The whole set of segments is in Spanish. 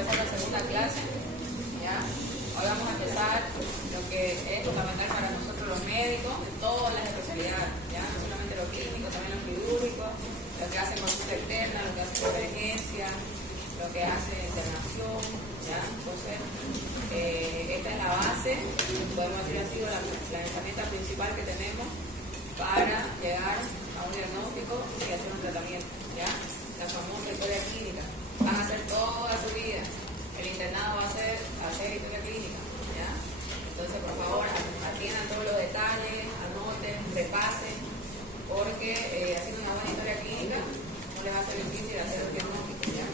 empezar la segunda clase, ¿ya? Hoy vamos a empezar lo que es fundamental para nosotros los médicos, de todas las especialidades, ¿ya? No solamente los clínicos, también los quirúrgicos, lo que hacen consulta externa, lo que hacen emergencia, lo que hace internación, ¿ya? Entonces, esta es la base, podemos decir así, la herramienta principal que tenemos para llegar a un diagnóstico y hacer un tratamiento, ¿ya? La famosa historia clínica. Van a hacer toda su vida. El internado va a ser hacer historia clínica, ¿ya? Entonces, por favor, atiendan todos los detalles, anoten, repasen, porque haciendo una buena historia clínica no les va a ser difícil hacer el diagnóstico, ¿ya?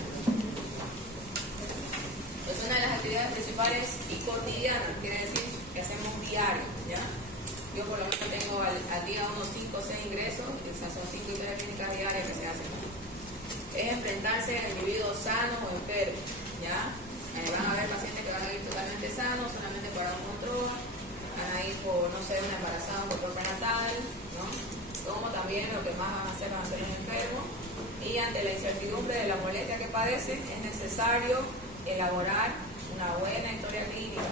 Entonces, una de las actividades principales y cotidianas, quiere decir que hacemos diario, ¿ya? Yo por lo menos tengo al día unos 5 o 6 ingresos, o sea, son 5 historias clínicas diarias que se hacen. Es enfrentarse a individuos sanos o enfermos, ¿ya? Van a haber pacientes que van a ir totalmente sanos, solamente para un control, van a ir por, no sé, una embarazada, un control prenatal, ¿no? Como también lo que más van a hacer los enfermos. Y ante la incertidumbre de la molestia que padecen, es necesario elaborar una buena historia clínica,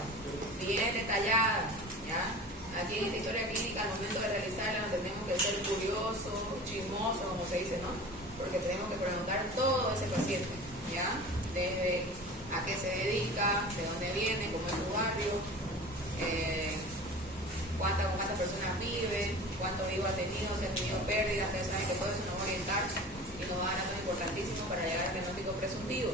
bien detallada, ¿ya? Aquí en esta historia clínica, al momento de realizarla, no tenemos que ser curiosos, chismosos, como se dice, ¿no? Porque tenemos que preguntar todo ese paciente, ¿ya? Desde a qué se dedica, de dónde viene, cómo es su barrio, con cuántas personas vive, cuánto vivo ha tenido, si ha tenido pérdidas. Ustedes saben que todo eso nos va a orientar y nos va a dar datos importantísimos para llegar al diagnóstico presuntivo.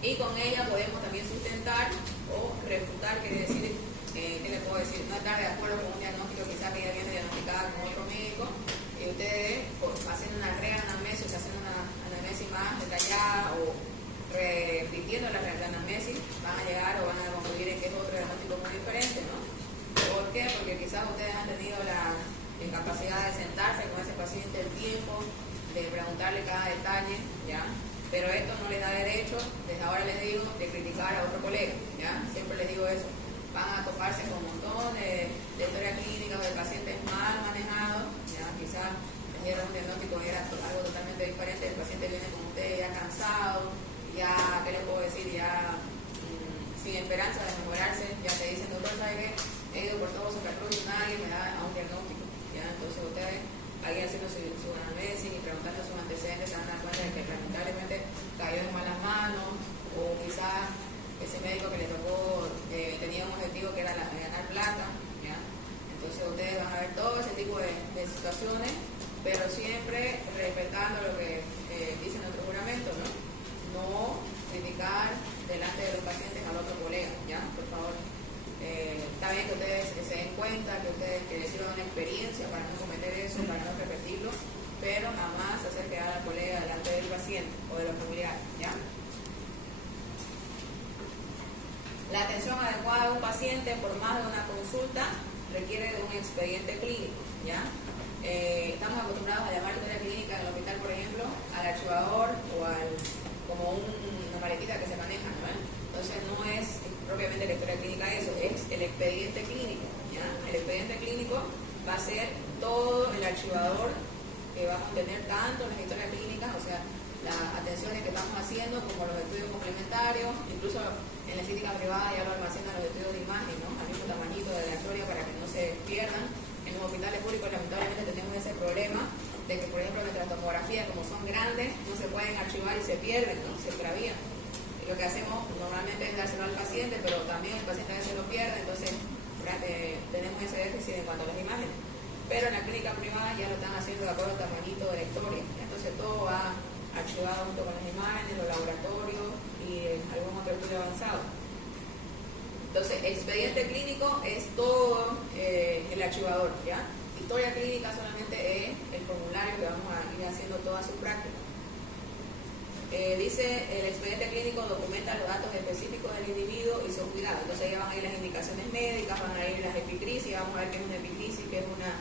Y con ella podemos también sustentar o refutar, quiere decir, ¿qué le puedo decir? No estar de acuerdo con un diagnóstico quizás que ya viene diagnosticada con otro médico, y ustedes haciendo una reanamnesis, haciendo una anamnesis más detallada o repitiendo la anamnesis, van a llegar o van a concluir en que es otro diagnóstico muy diferente, ¿no? ¿Por qué? Porque quizás ustedes han tenido la incapacidad de sentarse con ese paciente el tiempo, de preguntarle cada detalle, ¿ya? Pero esto no les da derecho, desde ahora les digo, de criticar a otro colega, ¿ya? Siempre les digo eso. Van a toparse con un montón de historias clínicas de pacientes mal manejados, ¿ya? Quizás les dieron un diagnóstico que era algo totalmente diferente, el paciente viene con usted ya cansado, ya, ¿qué les puedo decir? Ya sin esperanza de mejorarse, ya te dicen, doctor, ¿sabe qué? He ido por todo Santa Cruz y nadie me da a un diagnóstico, ¿ya? Entonces ustedes, alguien haciendo su análisis y preguntando sus antecedentes, se van a dar cuenta de que lamentablemente cayó en malas manos, o quizás ese médico que le tocó tenía un objetivo que era ganar plata, ¿ya? Entonces ustedes van a ver todo ese tipo de situaciones, pero siempre respetando lo que dice nuestro juramento, ¿no? No criticar delante de los pacientes al otro colega, ¿ya? Por favor. Está bien que ustedes se den cuenta, que ustedes que sirvan una experiencia para no cometer eso, para no repetirlo, pero jamás hacer quedar al colega delante del paciente o de los familiares, ¿ya? La atención adecuada de un paciente por más de una consulta requiere de un expediente clínico, ¿ya? Estamos acostumbrados a llamar historia clínica en el hospital, por ejemplo, al archivador o como una maletita que se maneja, ¿no? Entonces no es propiamente la historia clínica eso, es el expediente clínico, ¿ya? El expediente clínico va a ser todo el archivador que va a contener tanto las historias clínicas, o sea, las atenciones que estamos haciendo, como los estudios complementarios, incluso en la clínica privada ya lo almacenan los estudios de imagen, ¿no? Al mismo tamañito de la historia para que no se pierdan. En los hospitales públicos lamentablemente tenemos ese problema de que, por ejemplo, nuestras tomografías, como son grandes, no se pueden archivar y se pierden, ¿no? Se extravían. Y lo que hacemos normalmente es dárselo al paciente, pero también el paciente a veces lo pierde, entonces tenemos ese déficit en cuanto a las imágenes. Pero en la clínica privada ya lo están haciendo de acuerdo al tamañito de la historia. Entonces todo va archivado junto con las imágenes, los laboratorios y algún otro estudio avanzado. Entonces, expediente clínico es todo el archivador, ¿ya? Historia clínica solamente es el formulario que vamos a ir haciendo toda su práctica. Dice, el expediente clínico documenta los datos específicos del individuo y su cuidado. Entonces, ya van a ir las indicaciones médicas, van a ir las epicrisis, vamos a ver qué es una epicrisis, qué es una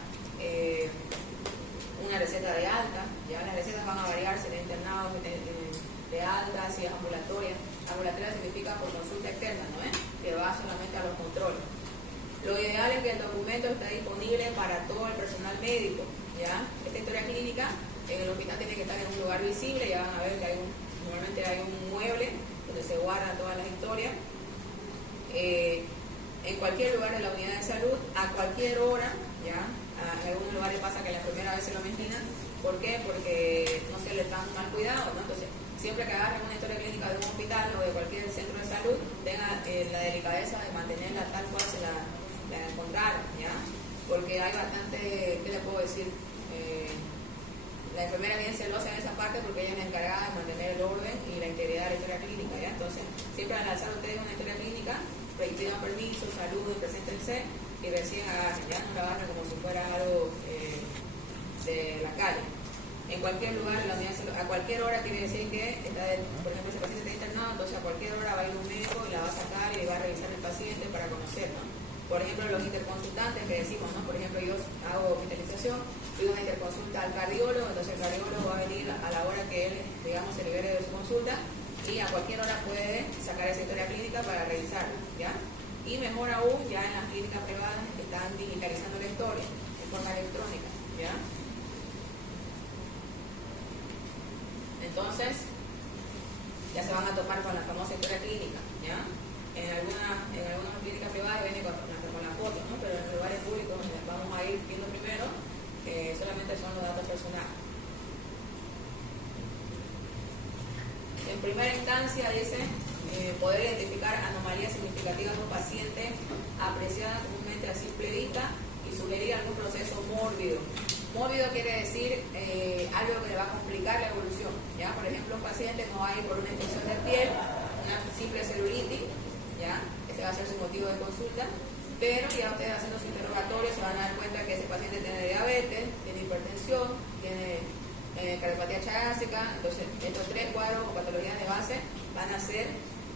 receta de alta, ya las recetas van a variar si es internado, de alta, si es ambulatoria. Ambulatoria significa por consulta externa, ¿no es? Que va solamente a los controles. Lo ideal es que el documento esté disponible para todo el personal médico, ¿ya? Esta historia clínica en el hospital tiene que estar en un lugar visible, ya van a ver que normalmente hay un mueble donde se cualquier lugar de la unidad de salud, a cualquier hora, ¿ya? En algunos lugares pasa que la enfermera a veces lo mencionan. ¿Por qué? Porque no se les dan mal cuidado, ¿no? Entonces, siempre que agarren una historia clínica de un hospital o de cualquier centro de salud, tengan la delicadeza de mantenerla tal cual se la encontraron, ¿ya? Porque hay bastante, ¿qué le puedo decir? La enfermera es bien celosa en esa parte porque ella es la encargada de mantener el orden y la integridad de la historia clínica, ¿ya? Entonces, siempre al alzar ustedes una historia clínica, pidan permiso, saluden, preséntense y recién agarren, ya no la agarren como si fuera algo de la calle. En cualquier lugar, la unidad de salud, a cualquier hora quiere decir que, por ejemplo, ese paciente está internado, entonces a cualquier hora va a ir un médico y la va a sacar y va a revisar el paciente para conocer, ¿no? Por ejemplo, los interconsultantes que decimos, ¿no? Por ejemplo, yo hago hospitalización, pido una interconsulta al cardiólogo, entonces el cardiólogo va a venir a la hora que él, digamos, se libere de su consulta y a cualquier hora puede sacar esa historia clínica para revisarla, ¿ya? Y mejor aún, ya en las clínicas privadas están digitalizando la historia de forma electrónica, ¿ya? Entonces, ya se van a topar con la famosa historia clínica, ¿ya? En algunas clínicas privadas viene con la foto, ¿no? Pero en los lugares públicos donde vamos a ir viendo primero, solamente son los datos personales. En primera instancia dice poder identificar anomalías significativas de un paciente apreciada comúnmente a simple vista y sugerir algún proceso mórbido. Mórbido quiere decir algo que le va a complicar la evolución, ¿ya? Por ejemplo, un paciente no va a ir por una infección de piel, una simple celulitis, ¿ya? Ese va a ser su motivo de consulta, pero ya ustedes haciendo su interrogatorio se van a dar cuenta que ese paciente tiene diabetes, tiene hipertensión, tiene cardiopatía chagásica. Entonces estos tres cuadros o patologías de base van a ser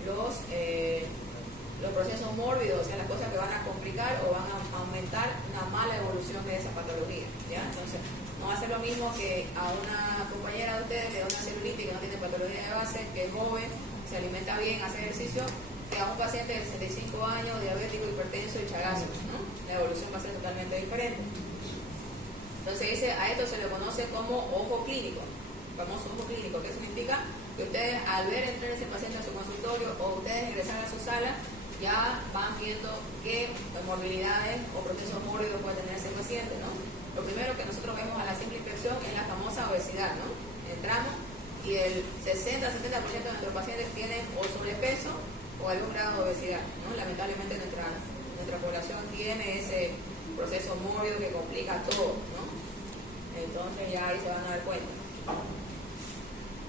los procesos mórbidos, o sea, las cosas que van a complicar o van a aumentar una mala evolución de esa patología, ¿ya? Entonces no va a ser lo mismo que a una compañera de ustedes que da una celulitis, que no tiene patología de base, que es joven, se alimenta bien, hace ejercicio, que a un paciente de 65 años, diabético, hipertenso y chagásico, ¿no? La evolución va a ser totalmente diferente. Entonces dice, a esto se le conoce como ojo clínico, famoso ojo clínico. ¿Qué significa? Que ustedes al ver entrar ese paciente a su consultorio o ustedes ingresar a su sala, ya van viendo qué morbilidades o procesos mórbidos puede tener ese paciente, ¿no? Lo primero que nosotros vemos a la simple inspección es la famosa obesidad, ¿no? Entramos y el 60-70% de nuestros pacientes tienen o sobrepeso o algún grado de obesidad, ¿no? Lamentablemente nuestra población tiene ese proceso mórbido que complica todo, ¿no? Entonces ya ahí se van a dar cuenta.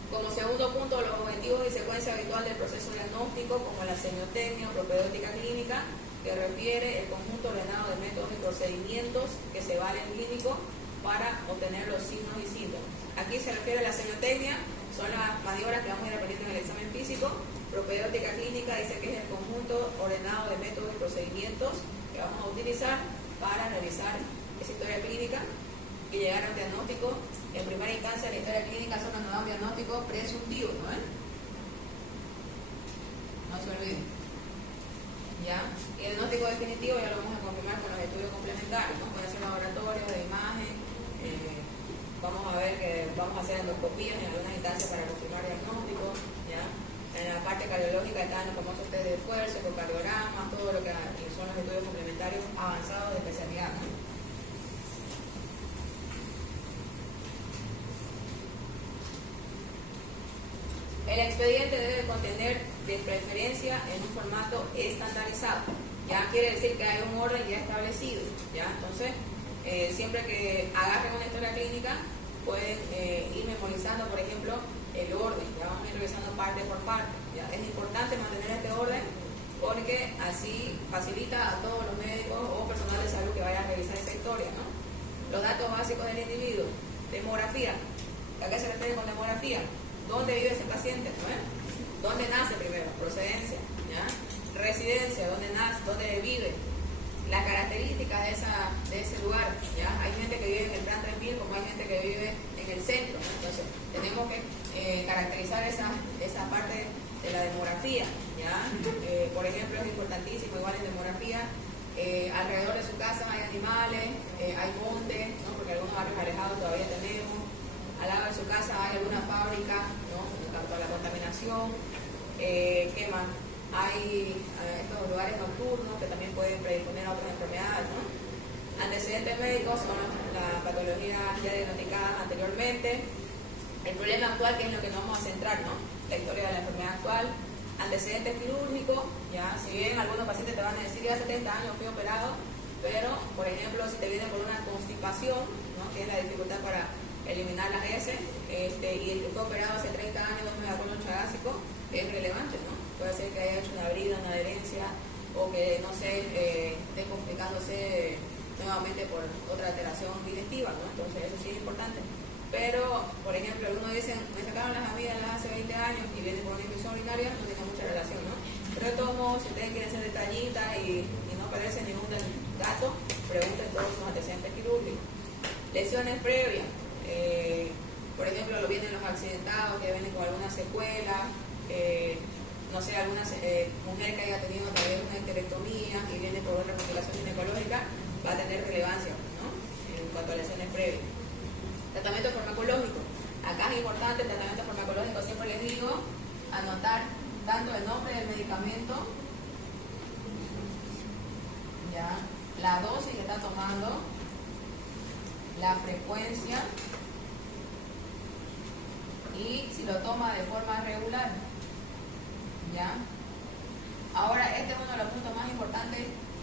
Como segundo punto, los objetivos y secuencia habitual del proceso diagnóstico, como la semiotecnia o propedéutica clínica, que refiere el conjunto ordenado de métodos y procedimientos que se valen clínico para obtener los signos y síntomas. Aquí se refiere a la semiotecnia, son las maniobras que vamos a ir aprendiendo en el examen físico. Propedéutica clínica dice que es el conjunto ordenado de métodos y procedimientos que vamos a utilizar para realizar esa historia clínica y llegar a un diagnóstico. En primera instancia, la historia clínica solo nos da un diagnóstico presuntivo, ¿no? No se olviden. ¿Ya? Y el diagnóstico definitivo ya lo vamos a confirmar con los estudios complementarios, ¿no? Puede ser laboratorio, de imagen, vamos a ver que vamos a hacer endoscopías en algunas instancias para confirmar diagnósticos, ¿ya? En la parte cardiológica están los famosos test de esfuerzo, ecocardiogramas, todo lo que son los estudios complementarios avanzados de especialidad, ¿no? El expediente debe contener de preferencia en un formato estandarizado. Ya quiere decir que hay un orden ya establecido, ¿ya? Entonces, siempre que agarren una historia clínica, pueden ir memorizando, por ejemplo, el orden. Ya vamos a ir revisando parte por parte, ¿ya? Es importante mantener este orden porque así facilita a todos los médicos o personal de salud que vayan a revisar esa historia, ¿no? Los datos básicos del individuo. Demografía. ¿A qué se refiere con demografía? ¿Dónde vive ese paciente? ¿No? ¿Dónde nace primero? Procedencia, ¿ya? Residencia, ¿dónde nace? ¿Dónde vive? Las características de ese lugar, ¿ya? Hay gente que vive en el Plan 3000 como hay gente que vive en el centro, ¿no? Entonces, tenemos que caracterizar esa parte de la demografía, ¿ya? Por ejemplo, es importantísimo, igual en demografía, alrededor de su casa hay animales, hay montes, ¿no? Porque algunos barrios alejados todavía tenemos. Al lado de su casa hay alguna fábrica, ¿no? En cuanto a la contaminación, ¿qué más? hay estos lugares nocturnos que también pueden predisponer a otras enfermedades, ¿no? Antecedentes médicos son las patologías ya diagnosticadas anteriormente. El problema actual, que es lo que nos vamos a centrar, ¿no? La historia de la enfermedad actual. Antecedentes quirúrgicos, ya, si bien algunos pacientes te van a decir, ya 70 años fui operado, pero, por ejemplo, si te viene por una constipación, ¿no? Que es la dificultad para eliminar las heces, y el que fue operado hace 30 años de alcohol chagásico, es relevante, ¿no? Puede ser que haya hecho una brida, una adherencia, o que, no sé, esté complicándose nuevamente por otra alteración digestiva, ¿no? Entonces, eso sí es importante. Pero, por ejemplo, algunos dicen, me sacaron las amígdalas hace 20 años y viene por una infección urinaria, no tiene mucha relación, ¿no? Pero de todos modos, si ustedes quieren ser detallistas y no perderse ningún dato, pregunten todos sus antecedentes quirúrgicos. Lesiones previas, por ejemplo, lo vienen los accidentados que vienen con alguna secuela, no sé, alguna mujer que haya tenido tal vez una histerectomía y viene por una complicación ginecológica, va a tener relevancia, ¿no? En cuanto a lesiones previas. Tratamiento farmacológico. Acá es importante el tratamiento farmacológico, siempre les digo, anotar tanto el nombre del medicamento, ya, la dosis que está tomando, la frecuencia y si lo toma de forma regular, ya. Ahora, este es uno de los puntos más importantes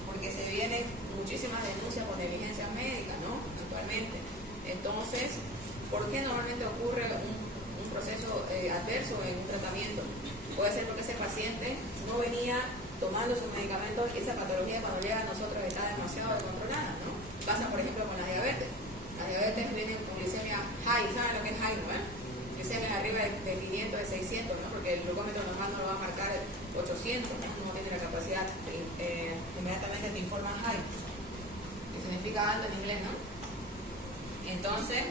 porque se vienen muchísimas denuncias por negligencia médica, ¿no? Actualmente. Entonces, ¿por qué normalmente ocurre un proceso adverso en un tratamiento? Puede ser porque ese paciente no venía tomando sus medicamentos y esa patología cuando llega a nosotros está demasiado descontrolada, ¿no? Pasa, por ejemplo, con la diabetes. La diabetes viene con glicemia high, ¿saben lo que es high, no? Glicemia arriba de 500, de 600, ¿no? Porque el glucómetro normal no lo va a marcar 800, ¿no? No tiene la capacidad, inmediatamente te informa high, que significa alto en inglés, ¿no? Entonces,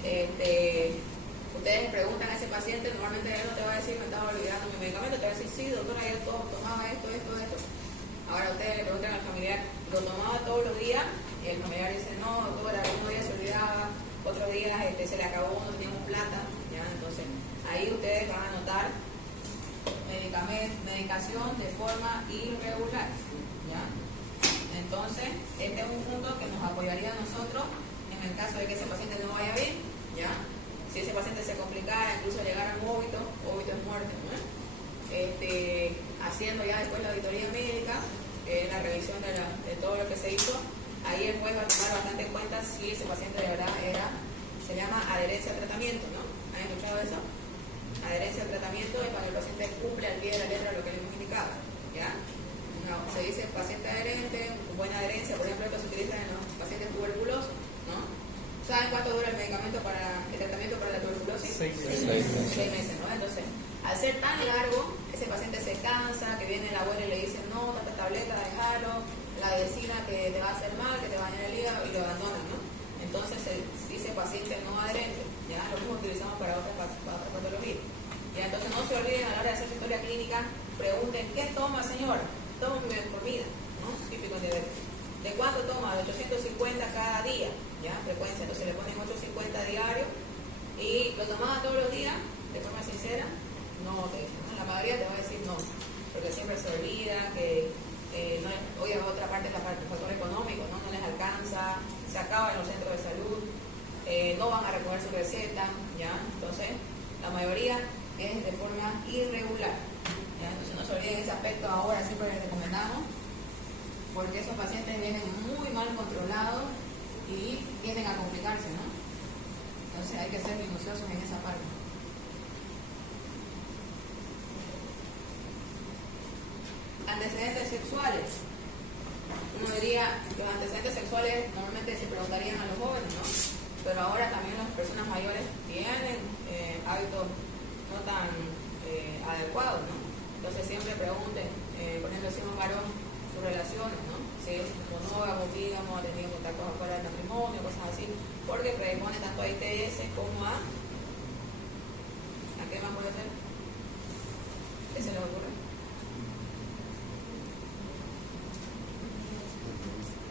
ustedes preguntan a ese paciente, normalmente él no te va a decir, me estaba olvidando mi medicamento, te va a decir, sí, doctora, yo tomaba esto. Ahora ustedes le preguntan al familiar, ¿lo tomaba todos los días? Y el familiar dice, no, doctora, algunos días se olvidaba, otros días se le acabó, no teníamos plata, ¿ya? Entonces, ahí ustedes van a anotar medicación de forma irregular, ¿ya? Entonces, este es un punto que nos apoyaría a nosotros en el caso de que ese paciente no vaya bien, ¿ya? Si ese paciente se complicara, incluso llegara a un óbito es muerte, ¿no? Haciendo ya después la auditoría médica, la revisión de todo lo que se hizo, ahí el juez va a tomar bastante en cuenta si ese paciente de verdad se llama adherencia al tratamiento, ¿no? ¿Han escuchado eso? Adherencia al tratamiento es cuando el paciente cumple al pie de la letra lo que le hemos indicado, ¿ya? No, se dice paciente adherente, buena adherencia, por ejemplo, esto se utiliza en los pacientes tuberculosos, ¿no? ¿Saben cuánto dura el medicamento el tratamiento para la tuberculosis? 6 meses, ¿no? Entonces, al ser tan largo, ese paciente se cansa, que viene la abuela y le dice, no, tanta tableta, déjalo, la vecina que te va a hacer mal, que te va a dañar el hígado, y lo abandonan, ¿no? Entonces, se dice paciente no adherente, ¿ya? Lo mismo utilizamos para otras patologías. ¿Ya? Entonces, no se olviden a la hora de hacer su historia clínica, pregunten, ¿qué toma, señora? Tomo mi metformina, ¿no? Típico de diabetes. ¿De cuánto toma? De 850 cada día, ¿ya? Frecuencia. Entonces le ponen 850 diario y lo tomaba todos los días, de forma sincera, no te dicen, ¿no? La mayoría te va a decir no, porque siempre se olvida que no es, hoy otra parte es el factor económico, ¿no? No les alcanza, se acaba en los centros de salud, no van a recoger su receta, ¿ya? Entonces, la mayoría es de forma irregular, ¿ya? Entonces no se olviden ese aspecto. Ahora siempre les recomendamos, porque esos pacientes vienen muy mal controlados y tienden a complicarse, ¿no? Entonces hay que ser minuciosos en esa parte. Antecedentes sexuales. Uno diría que los antecedentes sexuales normalmente se preguntarían a los jóvenes, ¿no? Pero ahora también las personas mayores tienen hábitos no tan adecuados, ¿no? Entonces siempre pregunten, por ejemplo, si es un varón, sus relaciones, ¿no? Si es monógamo, bígamo, ha tenido contactos afuera del matrimonio, cosas así, porque predispone tanto a ITS como a qué más puede ser. ¿Qué se les ocurre?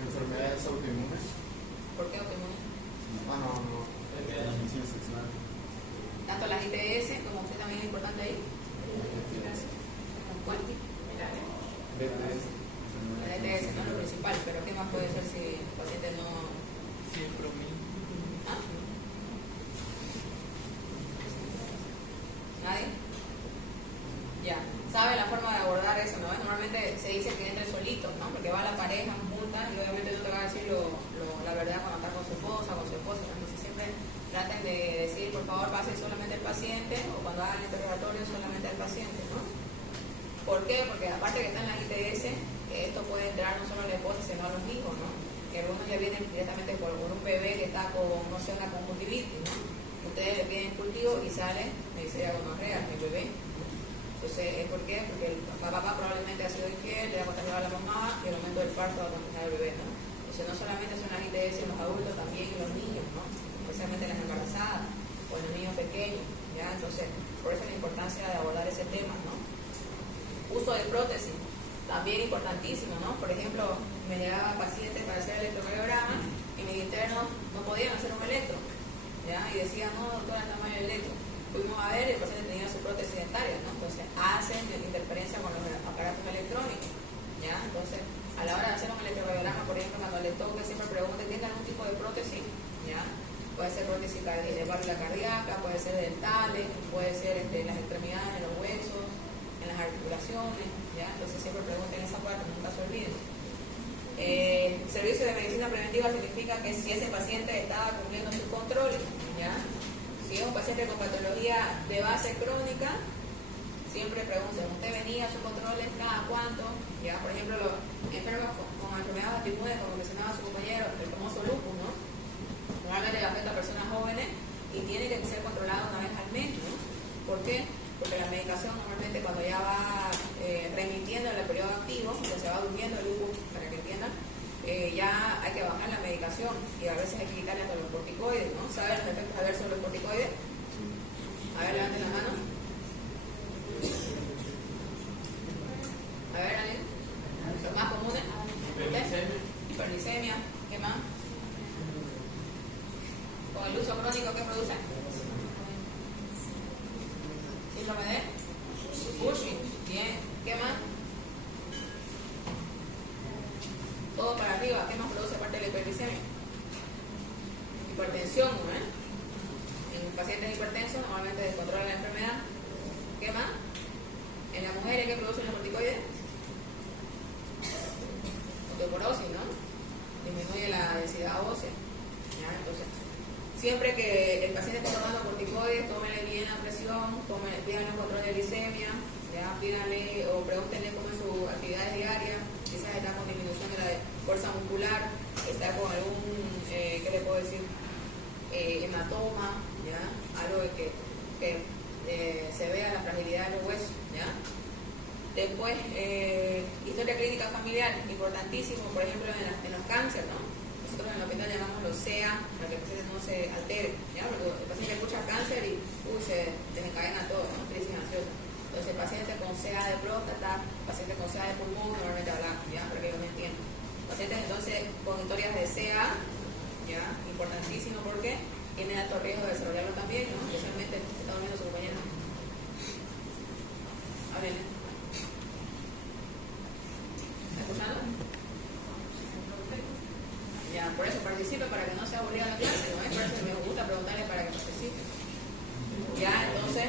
Enfermedades autoinmunes. ¿Por qué autoinmunes? No. Transmisión sexual. Tanto las ITS como usted también es importante ahí. ¿Cuál? Mira, DTS. La DTS no es lo principal, pero ¿qué más puede ser si el paciente no... Siempre mí. ¿Ah? ¿Nadie? Ya. ¿Sabe la forma de abordar eso? ¿No? Normalmente se dice que entre solitos, ¿no? Porque va la pareja juntas y obviamente no te va a decir la verdad cuando está con su esposa o con su esposo. Entonces siempre traten de decir, por favor, pase solamente el paciente, o cuando hagan el interrogatorio solamente al paciente, ¿no? ¿Por qué? Porque aparte que está en la ITS, esto puede entrar no solo a la esposa, sino a los hijos, ¿no? Que algunos ya vienen directamente por un bebé que está con, no sé, una conjuntivitis, ¿no? Ustedes le piden cultivo y sale, me dice gonorrea, mi bebé. Entonces, ¿por qué? Porque el papá probablemente ha sido infiel, le ha contagiado a la mamá y al momento del parto va a contagiar al bebé, ¿no? Entonces, no solamente son las ITS en los adultos, también en los niños, ¿no? Especialmente en las embarazadas o en los niños pequeños, ¿ya? Entonces, por eso la importancia de abordar ese tema, ¿no? Uso de prótesis, también importantísimo, ¿no? Por ejemplo, me llegaban pacientes para hacer electrocardiograma y mis internos no podían hacer un electro, ¿ya? Y decían, no, doctora, el tamaño del electro. Fuimos a ver y el paciente tenía su prótesis dentaria, ¿no? Entonces, hacen interferencia con los aparatos electrónicos, ¿ya? Entonces, a la hora de hacer un electrocardiograma, por ejemplo, cuando les toque, siempre pregunten, ¿tienen algún tipo de prótesis? ¿Ya? Puede ser prótesis de válvula cardíaca, puede ser dentales, puede ser en las extremidades, en los huesos, en las articulaciones, ¿ya? Entonces siempre pregunten esa parte, nunca se olviden. Servicio de medicina preventiva significa que si ese paciente estaba cumpliendo sus controles, ¿ya? Si es un paciente con patología de base crónica, siempre pregunten, ¿usted venía a sus controles cada cuánto? ¿Ya? Por ejemplo, los enfermos con enfermedades autoinmunes, como mencionaba su compañero, el famoso lupus, ¿no? Normalmente afecta a personas jóvenes y tiene que ser controlado una vez al mes, ¿no? ¿Por qué? Porque la medicación normalmente cuando ya va remitiendo en el periodo activo, ya se va durmiendo el lupus, para que entiendan, ya hay que bajar la medicación y a veces hay que quitarle hasta los corticoides, ¿no? ¿Saben los efectos adversos de los corticoides? A ver, levanten la mano. A ver, ¿alguien? ¿Los más comunes? Hiperglicemia. ¿Qué más? Con el uso crónico, ¿qué produce? Síndrome de Cushing. Bien. ¿Qué más? Todo para arriba. ¿Qué más produce aparte de la hiperglicemia? Hipertensión, ¿no? En pacientes hipertensos normalmente descontrola la enfermedad. ¿Qué más? En las mujeres, ¿qué producen los corticoides? Osteoporosis, ¿no? Disminuye la densidad ósea. ¿Ya? Entonces, siempre que el paciente esté tomando corticoides, tómenle bien la presión, pídanle un control de glicemia, ya pídanle o pregúntenle cómo es su actividad diaria, quizás está con disminución de la fuerza muscular, está con algún, ¿qué le puedo decir? Hematoma, ¿ya? Algo que se vea la fragilidad de los huesos, ¿ya? Después, historia clínica familiar, importantísimo, por ejemplo, en los cánceres, ¿no? Nosotros en el hospital llamamos los CEA, para que el paciente no se altere, ¿ya? Porque el paciente escucha cáncer y se desencadena todo, ¿no? Crisis ansiosa. Entonces, el paciente con CEA de próstata, paciente con CEA de pulmón, normalmente hablamos, ¿ya? Para que ellos me entiendan. Pacientes entonces con historias de CEA, ¿ya? Importantísimo porque tiene alto riesgo de desarrollarlo también, ¿no? Especialmente está durmiendo su compañero. Háblenle. ¿Está escuchando? Ya, por eso participe, para que no sea aburrida la clase, ¿no? Por eso me gusta preguntarle para que participe. Ya, entonces,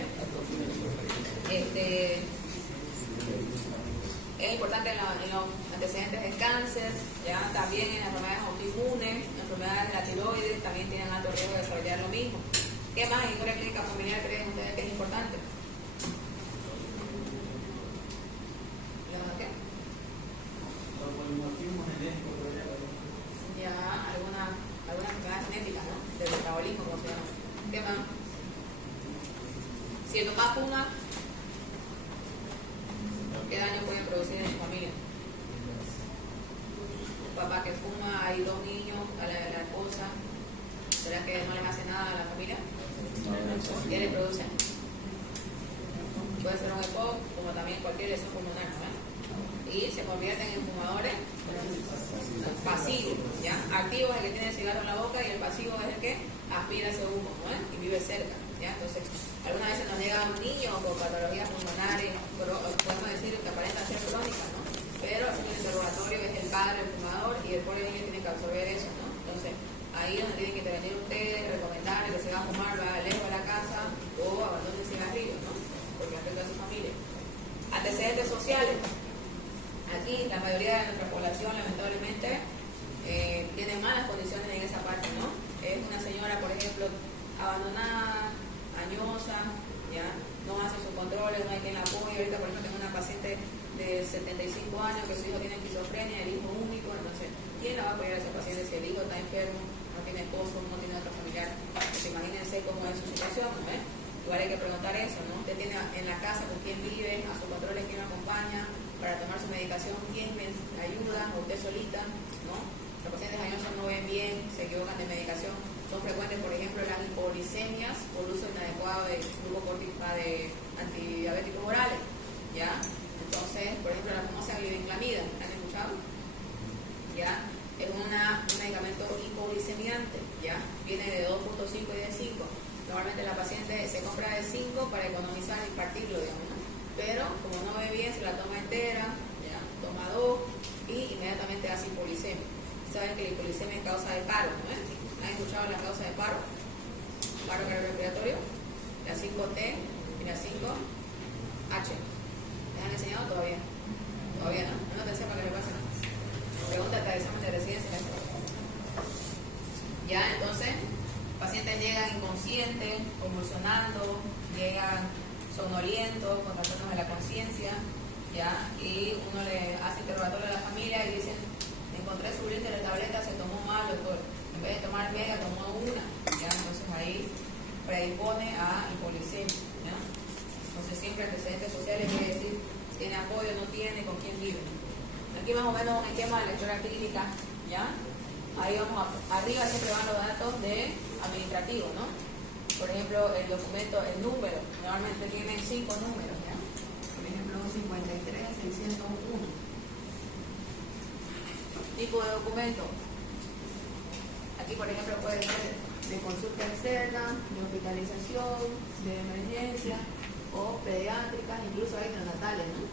es importante en los antecedentes de cáncer, ya también en las enfermedades autoinmunes, enfermedades de la tiroides, también tienen alto riesgo de desarrollar lo mismo. ¿Qué más en historia clínica familiar creen ustedes que es importante? ¿Qué? Ya, algunas enfermedades genéticas, ¿no? Del metabolismo, como se llama. ¿Qué más? Si el papá fuma, ¿qué daño puede producir en su familia? Un papá que fuma, hay 2 niños, a la esposa, ¿será que no les hace nada a la familia? ¿Qué le produce? Puede ser un EPOC, como también cualquier lesión pulmonar, ¿no? Y se convierten en fumadores pasivos, ¿ya? Activos es el que tiene el cigarro en la boca y el pasivo es el que aspira ese humo, ¿no? Y vive cerca, ¿ya? Entonces, algunas veces nos llega un niño con patologías pulmonares, podemos decir que aparentan ser crónicas, ¿no? antecedentes sociales. Aquí la mayoría de nuestra población lamentablemente tiene malas condiciones en esa parte, ¿no? Es una señora, por ejemplo, abandonada, añosa, ¿ya? No hace sus controles, no hay quien la apoye. Ahorita, por ejemplo, tengo una paciente de 75 años que su hijo tiene esquizofrenia, el hijo único, entonces, ¿quién la va a apoyar a esa paciente si el hijo está enfermo, no tiene esposo, no tiene otro familiar? Pues imagínense cómo es su situación, ¿no? Igual hay que preguntar eso, ¿no? Usted tiene en la casa con quién vive, a sus controles quién lo acompaña, para tomar su medicación, quién me ayuda, o usted solita, ¿no? Los pacientes añosos no ven bien, se equivocan de medicación. Son frecuentes, por ejemplo, las hipoglicemias por uso inadecuado de de antidiabéticos orales, ¿ya? Entonces, por ejemplo, la famosa glibenclamida, ¿han escuchado? ¿Ya? Es un medicamento hipoglicemiante, ¿ya? Viene de 2.5 y de 5. Normalmente la paciente se compra de 5 para economizar y partirlo, digamos, ¿no? Pero como no ve bien, se la toma entera, ¿ya? Toma 2 y inmediatamente hace hipoglicemia. Saben que la hipoglicemia es causa de paro, ¿no? ¿Han escuchado la causa de paro? Paro cardiorrespiratorio, la 5T y la 5H. ¿Les han enseñado todavía? Todavía no. No te para que le pase, ¿no? Pregúntate al examen de residencia. Ya, entonces, pacientes llegan inconscientes, convulsionando, llegan sonolientos, con trastornos de la conciencia, ya, y uno le hace interrogatorio a la familia y dicen, encontré su líder de tableta, se tomó mal, doctor. En vez de tomar media, tomó una, ya, entonces ahí predispone a hipoglicemia, ¿ya? Entonces siempre antecedentes sociales quiere decir, tiene apoyo, no tiene, con quién vive. Aquí más o menos un esquema de lectura clínica, ¿ya? Ahí vamos arriba siempre van los datos de administrativo, ¿no? Por ejemplo, el documento, el número, normalmente tiene 5 números, ¿ya? Por ejemplo, 53.601. Tipo de documento. Aquí, por ejemplo, puede ser de consulta externa, de hospitalización, de emergencia o pediátricas, incluso hay neonatales, ¿no?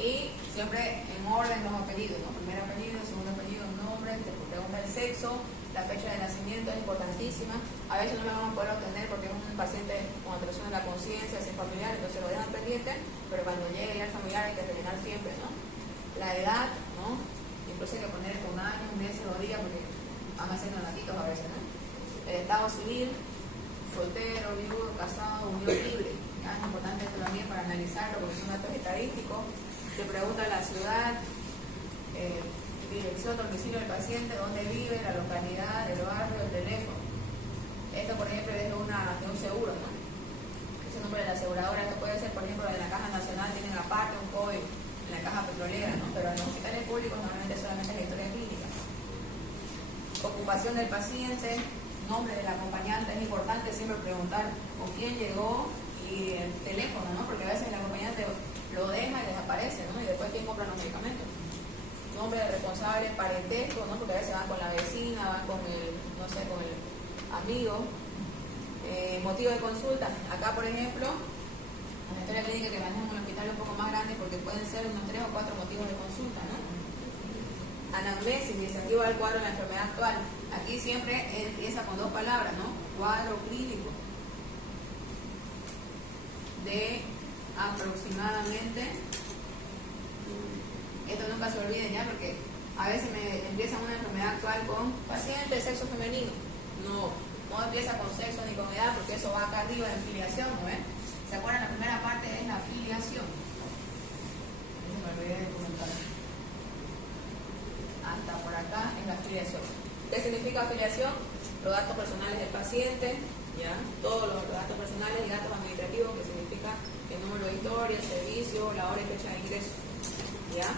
Y siempre en orden los apellidos, ¿no? Primer apellido, segundo apellido, nombre, te pregunta el sexo, la fecha de nacimiento es importantísima. A veces no la vamos a poder obtener porque es un paciente con alteración de la conciencia, sin familiar, entonces lo dejan pendiente, pero cuando llegue ya el familiar hay que rellenar siempre, ¿no? La edad, ¿no? Incluso hay que poner con años, meses o días porque van a ser neonatitos a veces, ¿no? El estado civil, soltero, viudo, casado, unión libre. Es importante esto también para analizarlo porque son datos estadísticos. Te pregunta la ciudad, dirección, domicilio del paciente, dónde vive, la localidad, el barrio, el teléfono. Esto, por ejemplo, es de un seguro, ¿no? Ese número de la aseguradora, que puede ser, por ejemplo, de la Caja Nacional, tienen aparte un código en la Caja Petrolera, ¿no? Pero en los hospitales públicos normalmente solamente es la historia clínica. Ocupación del paciente, nombre del acompañante, es importante siempre preguntar con quién llegó y el teléfono, ¿no? Porque a veces el acompañante lo deja y desaparece, ¿no? Y después quién compra los medicamentos. Nombre del responsable, parentesco, ¿no? Porque a veces van con la vecina, van con el, no sé, con el amigo. Motivo de consulta. Acá, por ejemplo, en la historia clínica que manejamos en el hospital es un poco más grande porque pueden ser unos 3 o 4 motivos de consulta, ¿no? Anamnesis, iniciativa del cuadro de la enfermedad actual. Aquí siempre empieza con 2 palabras, ¿no? Cuadro clínico. De aproximadamente, esto nunca se olviden ya, porque a veces me empieza una enfermedad actual con paciente de sexo femenino. No empieza con sexo ni con edad, porque eso va acá arriba en filiación, ¿no ven? ¿Se acuerdan? La primera parte es la filiación. Me olvidé de comentar. Hasta por acá es la filiación. ¿Qué significa filiación? Los datos personales del paciente, ¿ya? Todos los datos personales y datos administrativos, que significa el número de historia, el servicio, la hora y fecha de ingreso, ¿ya?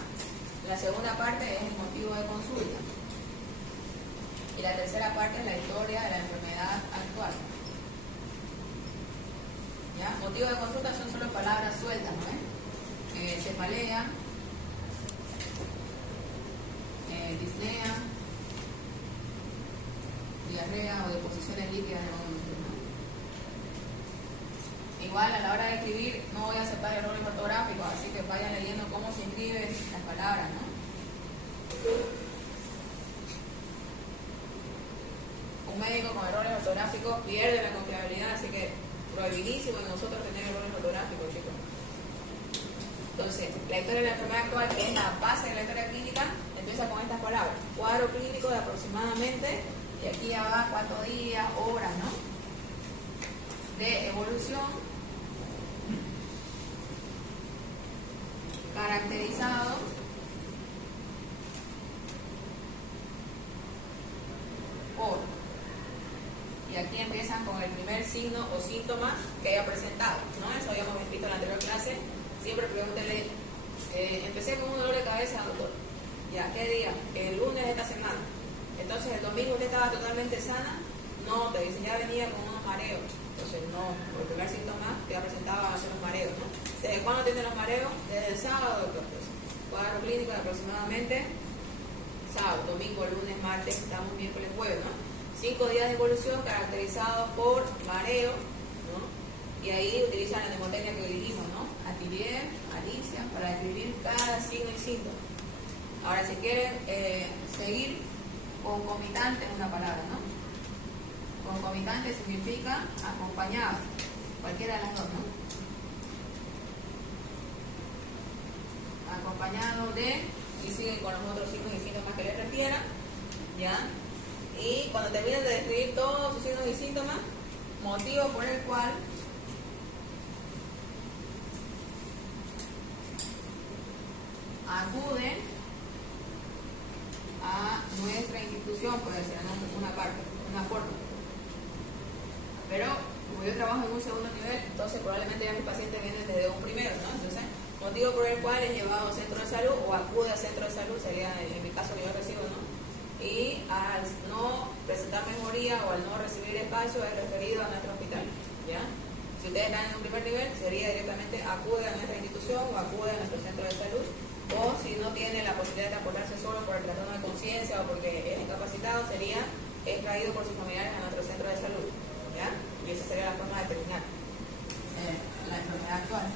La segunda parte es el motivo de consulta. Y la tercera parte es la historia de la enfermedad actual. ¿Ya? Motivo de consulta son solo palabras sueltas, ¿no? Cefalea, disnea, diarrea o deposiciones líquidas de vómitos, ¿no? Igual a la hora de escribir no voy a aceptar errores ortográficos, así que vayan leyendo cómo se escriben las palabras, ¿no? Un médico con errores ortográficos pierde la confiabilidad, así que prohibidísimo de nosotros tener errores ortográficos, chicos. Entonces, la historia de la enfermedad actual, que es la base de la historia clínica, empieza con estas palabras. Cuadro clínico de aproximadamente, y aquí ya va 4 días, horas, ¿no? De evolución, caracterizado por, y aquí empiezan con el primer signo o síntoma que haya presentado, ¿no? Eso habíamos visto en la anterior clase. Siempre pregúntele, empecé con un dolor de cabeza, doctor. Ya, ¿qué día? El lunes de esta semana. Entonces, el domingo usted estaba totalmente sana. No, te dicen, ya venía con unos mareos. Entonces, no, por el primer síntoma que ha presentado van a ser los mareos, ¿no? ¿Desde cuándo tiene los mareos? Desde el sábado, doctor. Pues, cuadro clínico de aproximadamente sábado, domingo, lunes, martes, estamos miércoles, jueves, ¿no? 5 días de evolución caracterizados por mareo, ¿no? Y ahí utilizan la mnemotecnia que dijimos, ¿no? Atilier, Alicia, para describir cada signo y síntoma. Ahora, si quieren seguir, concomitante es una palabra, ¿no? Concomitante significa acompañado, cualquiera de las dos, ¿no? Acompañado de, y siguen con los otros signos y síntomas que les refieran, ¿ya? Y cuando terminen de describir todos sus signos y síntomas, motivo por el cual acuden a nuestra institución, puede ser una parte, una forma. Pero como yo trabajo en un segundo nivel, entonces probablemente ya mis pacientes vienen desde un primero, ¿no? Entonces, motivo por el cual es llevado a un centro de salud o acude al centro de salud, sería en mi caso que yo recibo, ¿no? Y al no presentar mejoría o al no recibir espacio es referido a nuestro hospital, ¿ya? Si ustedes están en un primer nivel, sería directamente acude a nuestra institución o acude a nuestro centro de salud, o si no tiene la posibilidad de acordarse solo por el trastorno de conciencia o porque es incapacitado, sería extraído por sus familiares a nuestro centro de salud, ¿ya? Y esa sería la forma de terminar la enfermedad actual.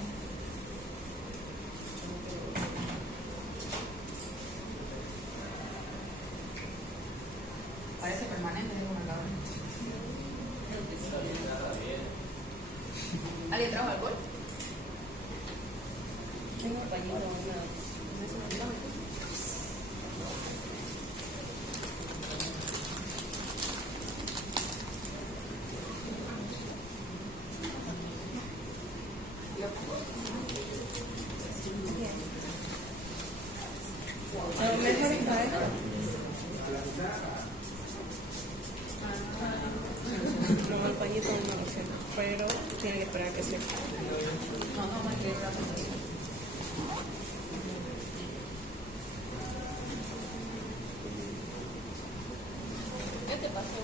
Parece permanente, es una cabra. ¿Alguien trajo alcohol? Tengo un pañuelo, una... No, el pañito no lo sé, pero tiene que esperar que sepa. No, vamos a escribir la presentación. ¿Qué te pasó?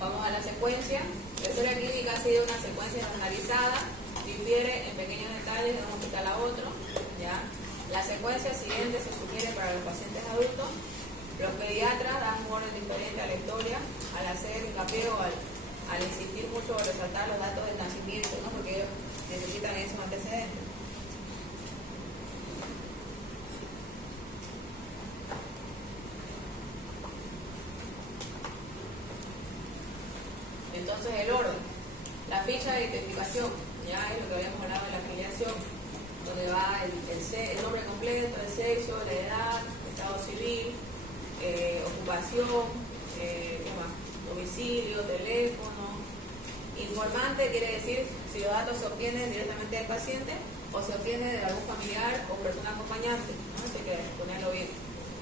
Vamos a la secuencia. La historia clínica ha sido una secuencia analizada, difiere en pequeños detalles de un hospital a otro, ¿ya? La secuencia siguiente se sugiere para los pacientes adultos. Los pediatras dan un orden diferente a la historia al hacer hincapié o al insistir mucho en resaltar los datos del nacimiento, ¿no? Porque ellos necesitan esos antecedentes. Entonces el orden, la ficha de identificación, ya es lo que habíamos hablado de la afiliación, donde va el nombre completo, el sexo, la edad, estado civil, ocupación, ¿qué más? Domicilio, teléfono. Informante quiere decir si los datos se obtienen directamente del paciente o se obtienen de algún familiar o persona acompañante, ¿no? Así que ponerlo bien.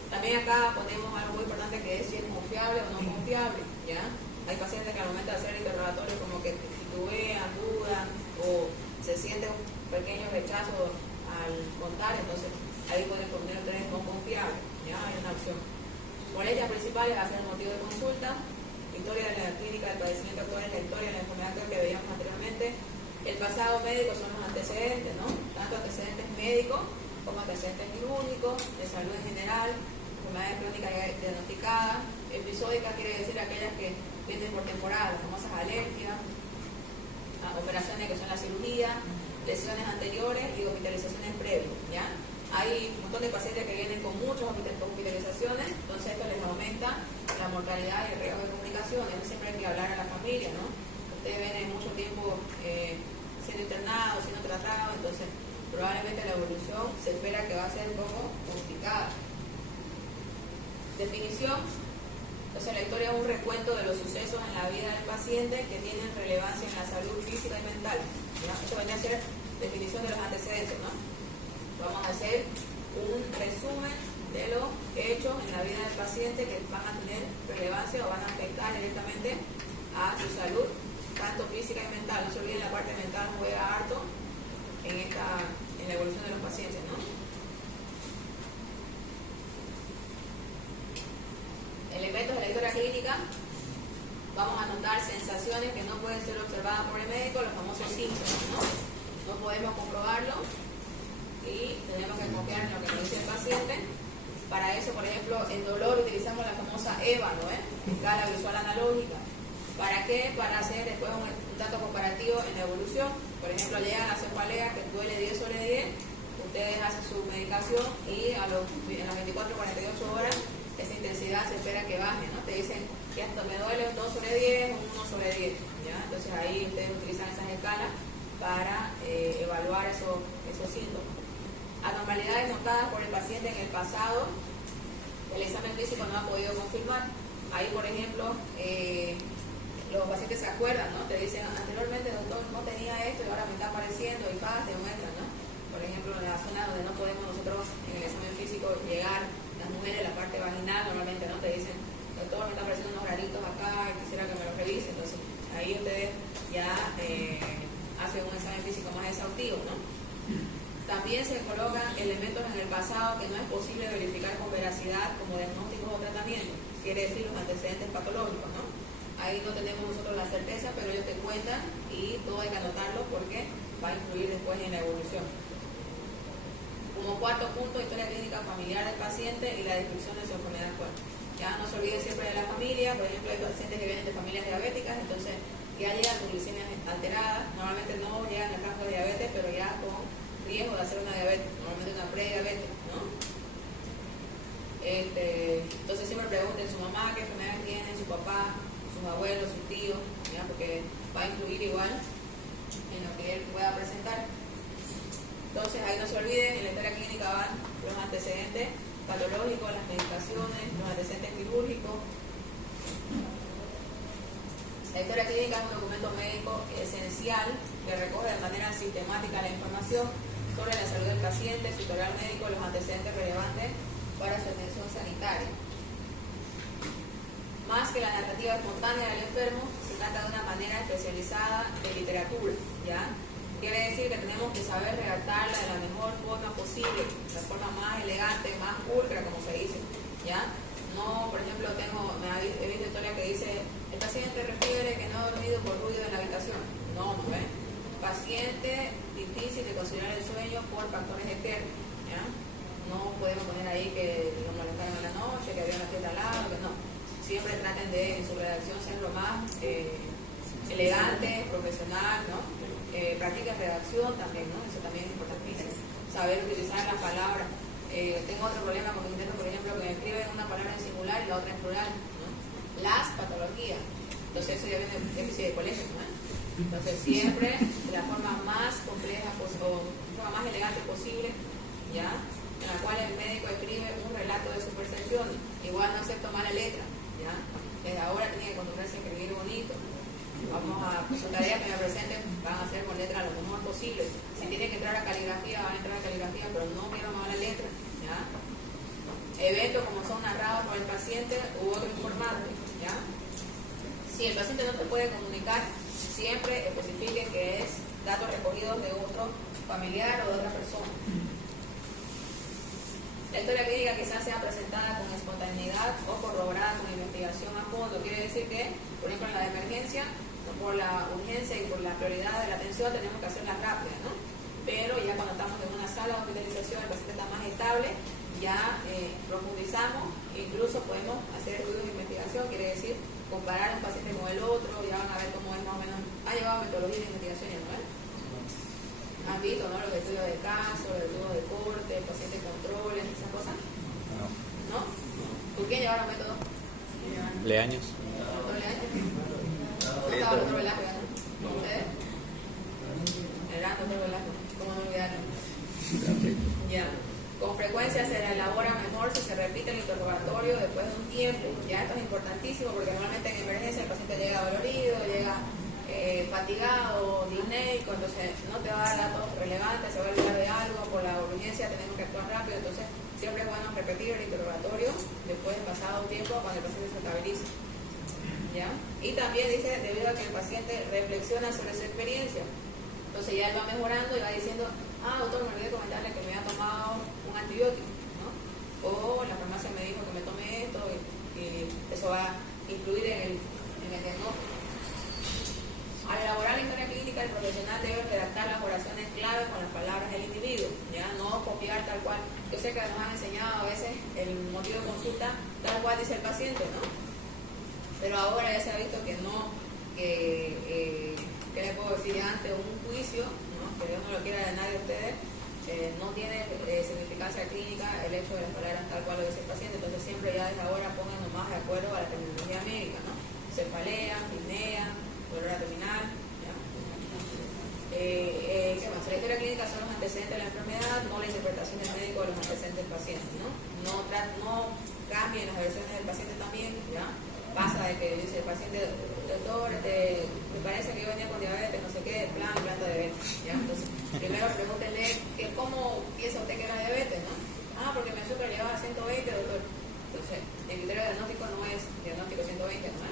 También acá ponemos algo muy importante que es si es confiable o no confiable, ¿ya? Hay pacientes que al momento de hacer interrogatorios como que titubean, dudan o se siente un pequeño rechazo al contar, entonces ahí pueden poner ustedes no confiable, ¿ya? Hay una opción. Molestias principales va a ser el motivo de consulta, historia de la clínica del padecimiento actual, la historia de la enfermedad que veíamos anteriormente, el pasado médico son los antecedentes, ¿no? Tanto antecedentes médicos como antecedentes clínicos, de salud en general, enfermedades crónicas diagnosticadas, episódicas quiere decir aquellas que vienen por temporada, las famosas alergias, operaciones que son la cirugía, lesiones anteriores y hospitalizaciones previas, ¿ya? Hay hay un montón de pacientes que vienen con muchas hospitalizaciones, entonces esto les aumenta la mortalidad y el riesgo de complicaciones. Siempre hay que hablar a la familia, ¿no? Ustedes vienen mucho tiempo siendo internados, siendo tratados, entonces probablemente la evolución se espera que va a ser un poco complicada. Definición. Entonces la historia es un recuento de los sucesos en la vida del paciente que tienen relevancia en la salud física y mental. ¿Ya? Esto vendría a ser definición de los antecedentes, ¿no? Vamos a hacer un resumen de los hechos en la vida del paciente que van a tener relevancia o van a afectar directamente a su salud, tanto física y mental. No se olviden, la parte mental juega harto en la evolución de los pacientes, ¿no? Elementos de la historia clínica. Vamos a notar sensaciones que no pueden ser observadas por el médico, los famosos síntomas, ¿no? No podemos comprobarlo y tenemos que confiar en lo que nos dice el paciente. Para eso, por ejemplo, en dolor utilizamos la famosa EVA, ¿no? Escala visual analógica. ¿Para qué? Para hacer después un dato comparativo en la evolución. Por ejemplo, llegan a cefalea que duele 10 sobre 10, ustedes hacen su medicación y en las 24 o 48 horas esa intensidad se espera que baje, ¿no? Te dicen que hasta me duele un 2 sobre 10, un 1 sobre 10, ¿ya? Entonces ahí ustedes utilizan esas escalas para evaluar esos síntomas. Anormalidades notadas por el paciente en el pasado, el examen físico no ha podido confirmar. Ahí, por ejemplo, los pacientes se acuerdan, ¿no? Te dicen, anteriormente doctor no tenía esto y ahora me está apareciendo y te muestran, ¿no? Por ejemplo, en la zona donde no podemos nosotros en el examen físico llegar, las mujeres, la parte vaginal, normalmente, ¿no? Te dicen, doctor, me están apareciendo unos raritos acá, quisiera que me los revise. Entonces, ahí ustedes ya hacen un examen físico más exhaustivo, ¿no? También se colocan elementos en el pasado que no es posible verificar con veracidad como diagnósticos o tratamientos, quiere decir los antecedentes patológicos, ¿no? Ahí no tenemos nosotros la certeza, pero ellos te cuentan y todo hay que anotarlo porque va a influir después en la evolución. Como cuarto punto, historia clínica familiar del paciente y la descripción de su enfermedad actual. Ya no se olviden siempre de la familia. Por ejemplo, hay pacientes que vienen de familias diabéticas, entonces ya llegan con glicemias alteradas. Normalmente no llegan al campo de diabetes, pero ya con riesgo de hacer una diabetes, normalmente una prediabetes, ¿no? Entonces siempre pregunten su mamá qué enfermedades tiene, su papá, sus abuelos, sus tíos, ¿ya? Porque va a influir igual en lo que él pueda presentar. Entonces ahí no se olviden, en la historia clínica van los antecedentes patológicos, las medicaciones, los antecedentes quirúrgicos. La historia clínica es un documento médico esencial que recoge de manera sistemática la información sobre la salud del paciente, su historial médico, los antecedentes relevantes para su atención sanitaria. Más que la narrativa espontánea del enfermo, se trata de una manera especializada de literatura, ¿ya? Quiere decir que tenemos que saber redactarla de la mejor forma posible, la forma más elegante, más pulcra, como se dice, ¿ya? No, por ejemplo, he visto historias que dice, el paciente refiere que no ha dormido por ruido en la habitación. No, no es. Paciente difícil de conciliar el sueño por factores externos, ¿ya? No podemos poner ahí que lo molestaron en la noche, que había una fiesta al lado, que no. Siempre traten de, en su redacción, ser lo más elegante, profesional, ¿no? Practiquen redacción también, ¿no? Eso también es importantísimo. Saber utilizar las palabras. Tengo otro problema con mis internos, por ejemplo, que me escriben una palabra en singular y la otra en plural, ¿no? Las patologías. Entonces eso ya viene de déficit de colegio, ¿no? Entonces siempre de la forma más compleja o de la forma más elegante posible, ¿ya? En la cual el médico escribe un relato de su percepción. Igual no acepto mala letra, ¿ya? Desde ahora tiene que acostumbrarse a escribir bonito. Vamos a, su tarea que me presenten van a hacer con letra lo mejor posible. Si tienen que entrar a caligrafía, van a entrar a caligrafía, pero no quiero mala letra, ¿ya? Eventos como son narrados por el paciente u otro informante, ¿ya? Si el paciente no te puede comunicar, siempre especifique que es datos recogidos de otro familiar o de otra persona. La historia clínica quizás sea presentada con espontaneidad o corroborada con investigación a fondo. Quiere decir que, por ejemplo, en la de emergencia, por la urgencia y por la prioridad de la atención, tenemos que hacerla rápida, ¿no? Pero ya cuando estamos en una sala de hospitalización, el paciente está más estable, ya profundizamos, incluso podemos hacer estudios de investigación, quiere decir comparar un paciente con el otro, ya van a ver cómo es más o menos, ha llevado metodología de investigación ya, ¿no? Han visto, ¿no? Los estudios de caso, los estudios de corte, el paciente control. llevaron método? Leaños. ¿Doble año? ¿Cómo estaba el doctor Velasco? ¿Con ustedes? El gran doctor Velasco, ¿cómo no olvidarlo? Ya. Con frecuencia se elabora mejor si se repite el interrogatorio después de un tiempo. Ya, esto es importantísimo porque normalmente en emergencia el paciente llega dolorido, llega fatigado, disneico, entonces no te va a dar datos relevantes, se va a olvidar de algo, por la urgencia tenemos que actuar rápido, entonces siempre es bueno repetir el interrogatorio después de pasado un tiempo cuando el paciente se estabilice. ¿Ya? Y también dice, debido a que el paciente reflexiona sobre su experiencia, entonces ya él va mejorando y va diciendo, doctor, me olvidé comentarle que me había tomado un antibiótico, ¿no? O la farmacia me dijo que me tome esto y eso va a influir en el diagnóstico. Al elaborar la historia clínica, el profesional debe redactar las oraciones clave con las palabras del individuo, ya no copiar tal cual. Yo sé que nos han enseñado a veces el motivo de consulta tal cual dice el paciente, ¿no? Pero ahora ya se ha visto que no, ¿qué le puedo decir? Ante un juicio, ¿no? Que Dios no lo quiera de nadie de ustedes, no tiene significancia clínica el hecho de las palabras tal cual lo dice el paciente, entonces siempre ya desde ahora pongan nomás de acuerdo a la terminología médica, ¿no? Cefalea, apnea, dolor abdominal, ¿ya? ¿Qué más? La historia clínica son los antecedentes de la enfermedad, no la interpretación del médico de los antecedentes del paciente, ¿no? No cambien las versiones del paciente también, ¿ya? Pasa de que dice el paciente, doctor, me parece que yo venía con diabetes, no sé qué, planta de diabetes, ¿ya? Entonces, primero pregúntenle cómo piensa usted que era diabetes, ¿no? Porque mi azúcar llevaba 120, doctor. Entonces, el criterio diagnóstico no es diagnóstico 120, ¿no?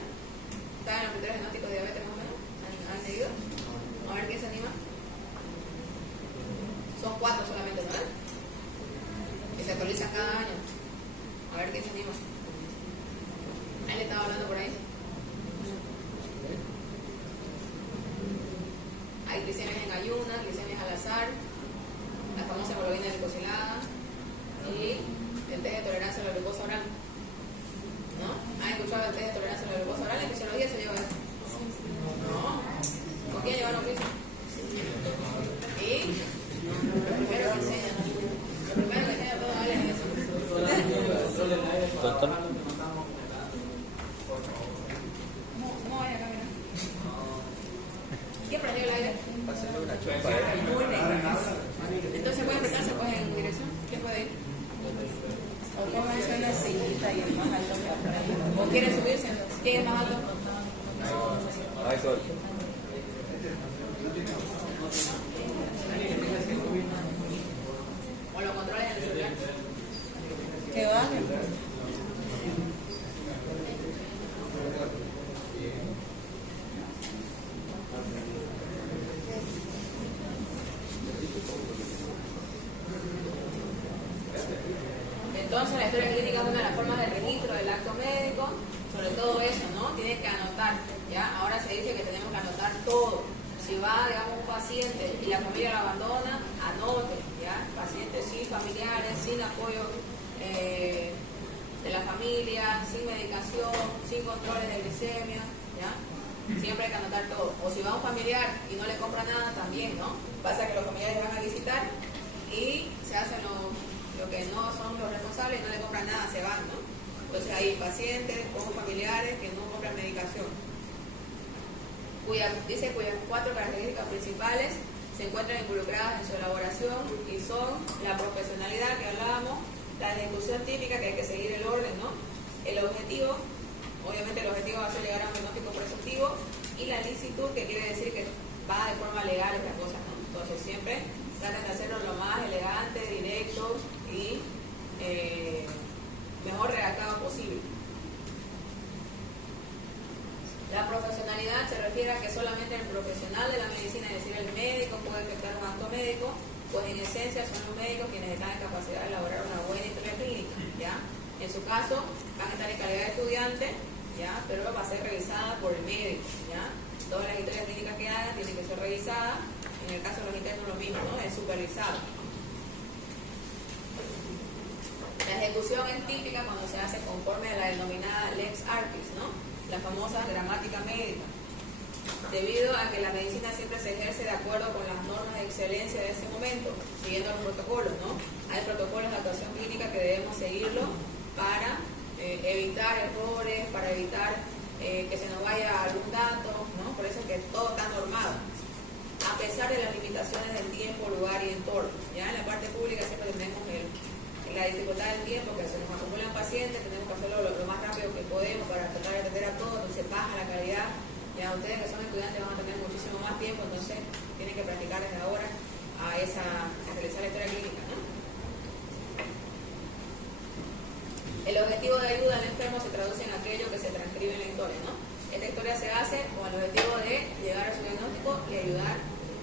¿Saben los criterios diagnósticos de diabetes más o menos? ¿Han leído? A ver quién se anima. Son 4 solamente, ¿no? Que se actualizan cada año. A ver quién se anima. Ahí le estaba hablando por ahí. Hay glicemias en ayunas, glicemias al azar, la famosa hemoglobina glicosilada y el test de tolerancia a la glucosa oral. ¿No? ¿Han escuchado el test de tolerancia a la glucosa oral? ¿En fisiología se lleva eso? No. ¿Con quién llevaron oficio? ¿Y? Lo primero que enseñan. Lo primero que enseñan todo vale es eso. Doctor. No vaya acá, mira. ¿Quién prendió el aire? Muy bien. Entonces pueden sentarse pues en dirección. ¿Quién puede ir? O pónganse una sillita y el más alto que atrás. ¿O quieren subirse? ¿Quién es más alto? Ay, sol. ¿O lo controles en el celular? ¿Qué va? Entonces la historia clínica es una de las formas de registro del acto médico, sobre todo eso, ¿no? Tienen que anotar, ¿ya? Ahora se dice que tenemos que anotar todo. Si va, digamos, un paciente y la familia lo abandona, anote, ¿ya? Pacientes sin familiares, sin apoyo de la familia, sin medicación, sin controles de glicemia, ¿ya? Siempre hay que anotar todo. O si va un familiar y no le compra nada, también, ¿no? Pasa que los familiares van a visitar y se hacen lo que no son los responsables y no le compran nada, se van, ¿no? Entonces hay pacientes o familiares que no compran medicación. Cuyas 4 características principales se encuentran involucradas en su elaboración y son la profesionalidad que hablábamos, la ejecución típica, que hay que seguir el orden, ¿no? El objetivo, obviamente el objetivo va a ser llegar a un diagnóstico presuntivo, y la licitud, que quiere decir que va de forma legal esta cosa, ¿no? Entonces siempre traten de hacerlo lo más elegante, directo y mejor redactado posible. La profesionalidad se refiere a que solamente el profesional de la medicina, es decir, el médico, puede efectuar un acto médico, pues en esencia son los médicos quienes están en capacidad de elaborar una buena historia clínica, ¿ya? En su caso, van a estar en calidad de estudiante, ¿ya? Pero va a ser revisada por el médico, ¿ya? Todas las historias clínicas que hagan tienen que ser revisadas. En el caso de los internos lo mismo, ¿no? Es supervisado. La ejecución es típica cuando se hace conforme a la denominada lex artis, ¿no? La famosa gramática médica. Debido a que la medicina siempre se ejerce de acuerdo con las normas de excelencia de ese momento, siguiendo los protocolos, ¿no? Hay protocolos de actuación clínica que debemos seguirlo para evitar errores, para evitar que se nos vaya algún dato, ¿no? Por eso es que todo está normado, a pesar de las limitaciones del tiempo, lugar y entorno. Ya en la parte pública siempre tenemos la dificultad del tiempo, que se nos acumulan pacientes, tenemos que hacerlo lo más rápido que podemos para tratar de atender a todos, entonces baja la calidad. Ya ustedes que son estudiantes van a tener muchísimo más tiempo, entonces tienen que practicar desde ahora a realizar la historia clínica, ¿no? El objetivo de ayuda al enfermo se traduce en aquello que se transcribe en la historia, ¿no? Esta historia se hace con el objetivo de llegar a su diagnóstico y ayudar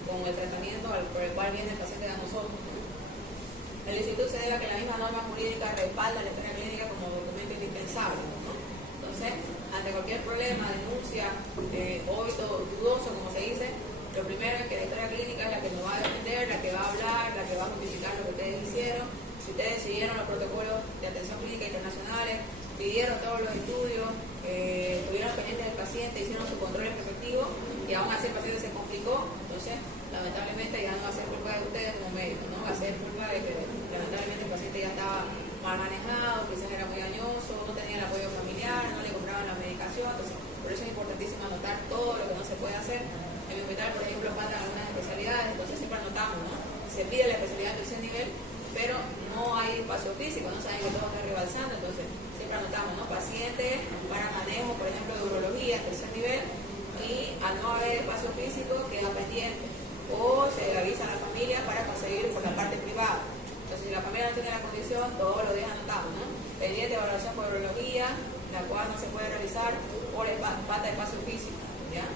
con el tratamiento por el cual viene el paciente a nosotros, ¿no? El instituto se debe a que la misma norma jurídica respalda la historia clínica como documento indispensable, ¿no? Entonces, ante cualquier problema, denuncia, óbito dudoso, como se dice, lo primero es que la historia clínica es la que nos va a defender, la que va a hablar, la que va a justificar lo que ustedes hicieron. Si ustedes siguieron los protocolos de atención clínica internacionales, pidieron todos los estudios, estuvieron pendientes del paciente, hicieron su control respectivo y aún así el paciente se complicó, entonces lamentablemente ya no va a ser culpa de ustedes como médicos, ¿no? Va a ser culpa de que lamentablemente el paciente ya estaba mal manejado, quizás era muy dañoso, no tenía el apoyo familiar, no le compraban la medicación, entonces por eso es importantísimo anotar todo lo que no se puede hacer. En mi hospital, por ejemplo, faltan algunas especialidades, entonces siempre anotamos, ¿no? Se pide la especialidad de tercer nivel, pero no hay espacio físico, no saben que todo está rebalsando, entonces siempre anotamos, ¿no? Pacientes para manejo, por ejemplo, de urología, tercer nivel, y al no haber espacio físico queda pendiente, o se le avisa a la familia para conseguir por la parte privada. Entonces, si la familia no tiene la condición, todo lo deja anotado, ¿no? Pendiente de evaluación por urología, la cual no se puede realizar por falta de espacio físico, ¿ya?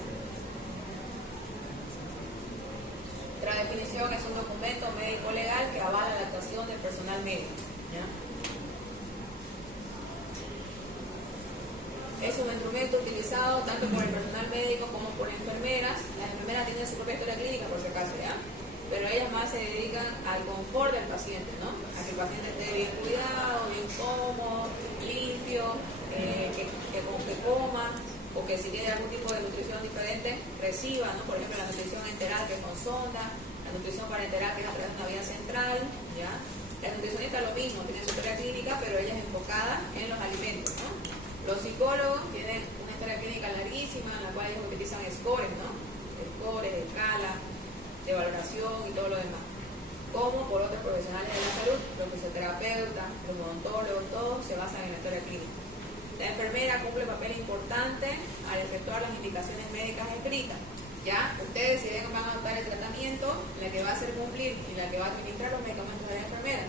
La definición es un documento médico legal que avala la actuación del personal médico, ¿ya? Es un instrumento utilizado tanto por el personal médico como por enfermeras. Las enfermeras tienen su propia historia clínica, por si acaso, ¿ya? Pero ellas más se dedican al confort del paciente, ¿no? A que el paciente esté bien cuidado, bien cómodo, limpio, que coma, o que si tiene algún tipo de nutrición diferente, reciba, ¿no? Por ejemplo, la nutrición enteral, que es con sonda, la nutrición parenteral, que es a través de una vía central, ¿ya? La nutricionista lo mismo, tiene su historia clínica, pero ella es enfocada en los alimentos, ¿no? Los psicólogos tienen una historia clínica larguísima, en la cual ellos utilizan scores, ¿no? Scores, escala, de valoración y todo lo demás. Como por otros profesionales de la salud, los fisioterapeutas, los odontólogos, todos se basan en la historia clínica. La enfermera cumple un papel importante al efectuar las indicaciones médicas escritas. Ya, ustedes si van a adoptar el tratamiento, la que va a hacer cumplir y la que va a administrar los medicamentos de la enfermera.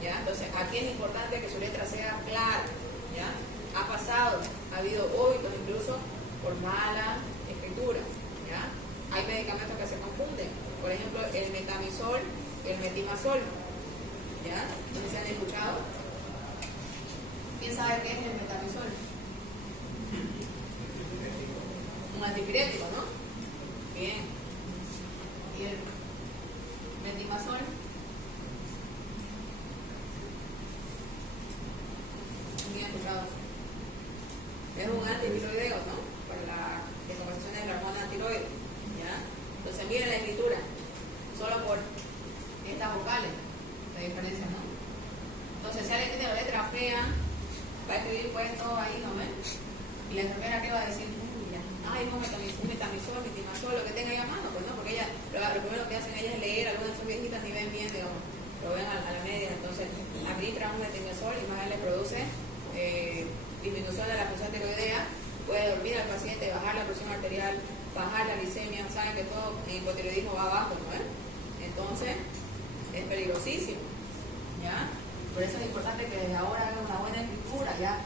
¿Ya? Entonces, aquí es importante que su letra sea clara. ¿Ya? Ha pasado, ha habido óbitos incluso por mala escritura. ¿Ya? Hay medicamentos que se confunden. Por ejemplo, el metamizol y el metimazol. ¿Ya? ¿No se han escuchado? ¿Quién sabe qué es el metamizol? Un antipirético, ¿no? Bien. ¿Y el metimazol? Bien escuchado. Es un antitiroideo, ¿no? Para la descompensación de la hormona tiroides. ¿Ya? Entonces, miren la escritura. Solo por estas vocales la diferencia, ¿no? Entonces, si alguien tiene la letra fea, va a escribir pues todo ahí, ¿no ven? Y la enfermera, ¿qué va a decir? Ay, no, metamizol, metimazol, lo que tenga ahí a mano, pues no, porque ella, lo primero que hacen ellas es leer, algunas son viejitas ni ven bien, digamos, lo ven a la media, entonces administran un metimazol y más bien le produce disminución de la función tiroidea, puede dormir al paciente, bajar la presión arterial, bajar la glicemia, saben que todo en hipotiroidismo va abajo, ¿no? Entonces, es peligrosísimo, ¿ya? Por eso es importante que desde ahora hagan una buena escritura, ya.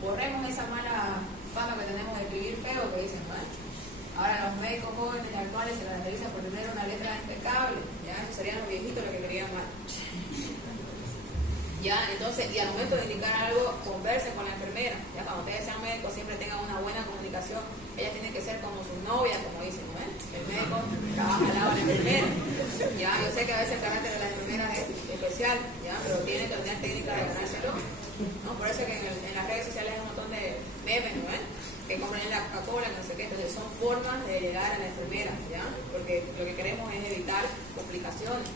Borremos esa mala fama que tenemos de escribir feo, que dicen, ¿no? Ahora los médicos jóvenes y actuales se las realizan por tener una letra impecable, ya. Esos serían los viejitos los que querían mal. Ya, entonces, y al momento de indicar algo, conversen con la enfermera. Ya, cuando ustedes sean médicos, siempre tengan una buena comunicación. Ellas tienen que ser como sus novias, como dicen, ¿no? El médico trabaja al lado de la enfermera. Ya, yo sé que a veces el carácter de las enfermeras es especial, ya, pero tienen que tener técnica de ganárselo, ¿no? Por eso es que en las redes sociales hay un montón de memes, ¿no? Que compran en la Coca-Cola, no sé qué. Entonces, son formas de llegar a la enfermera, ¿ya? Porque lo que queremos es evitar complicaciones.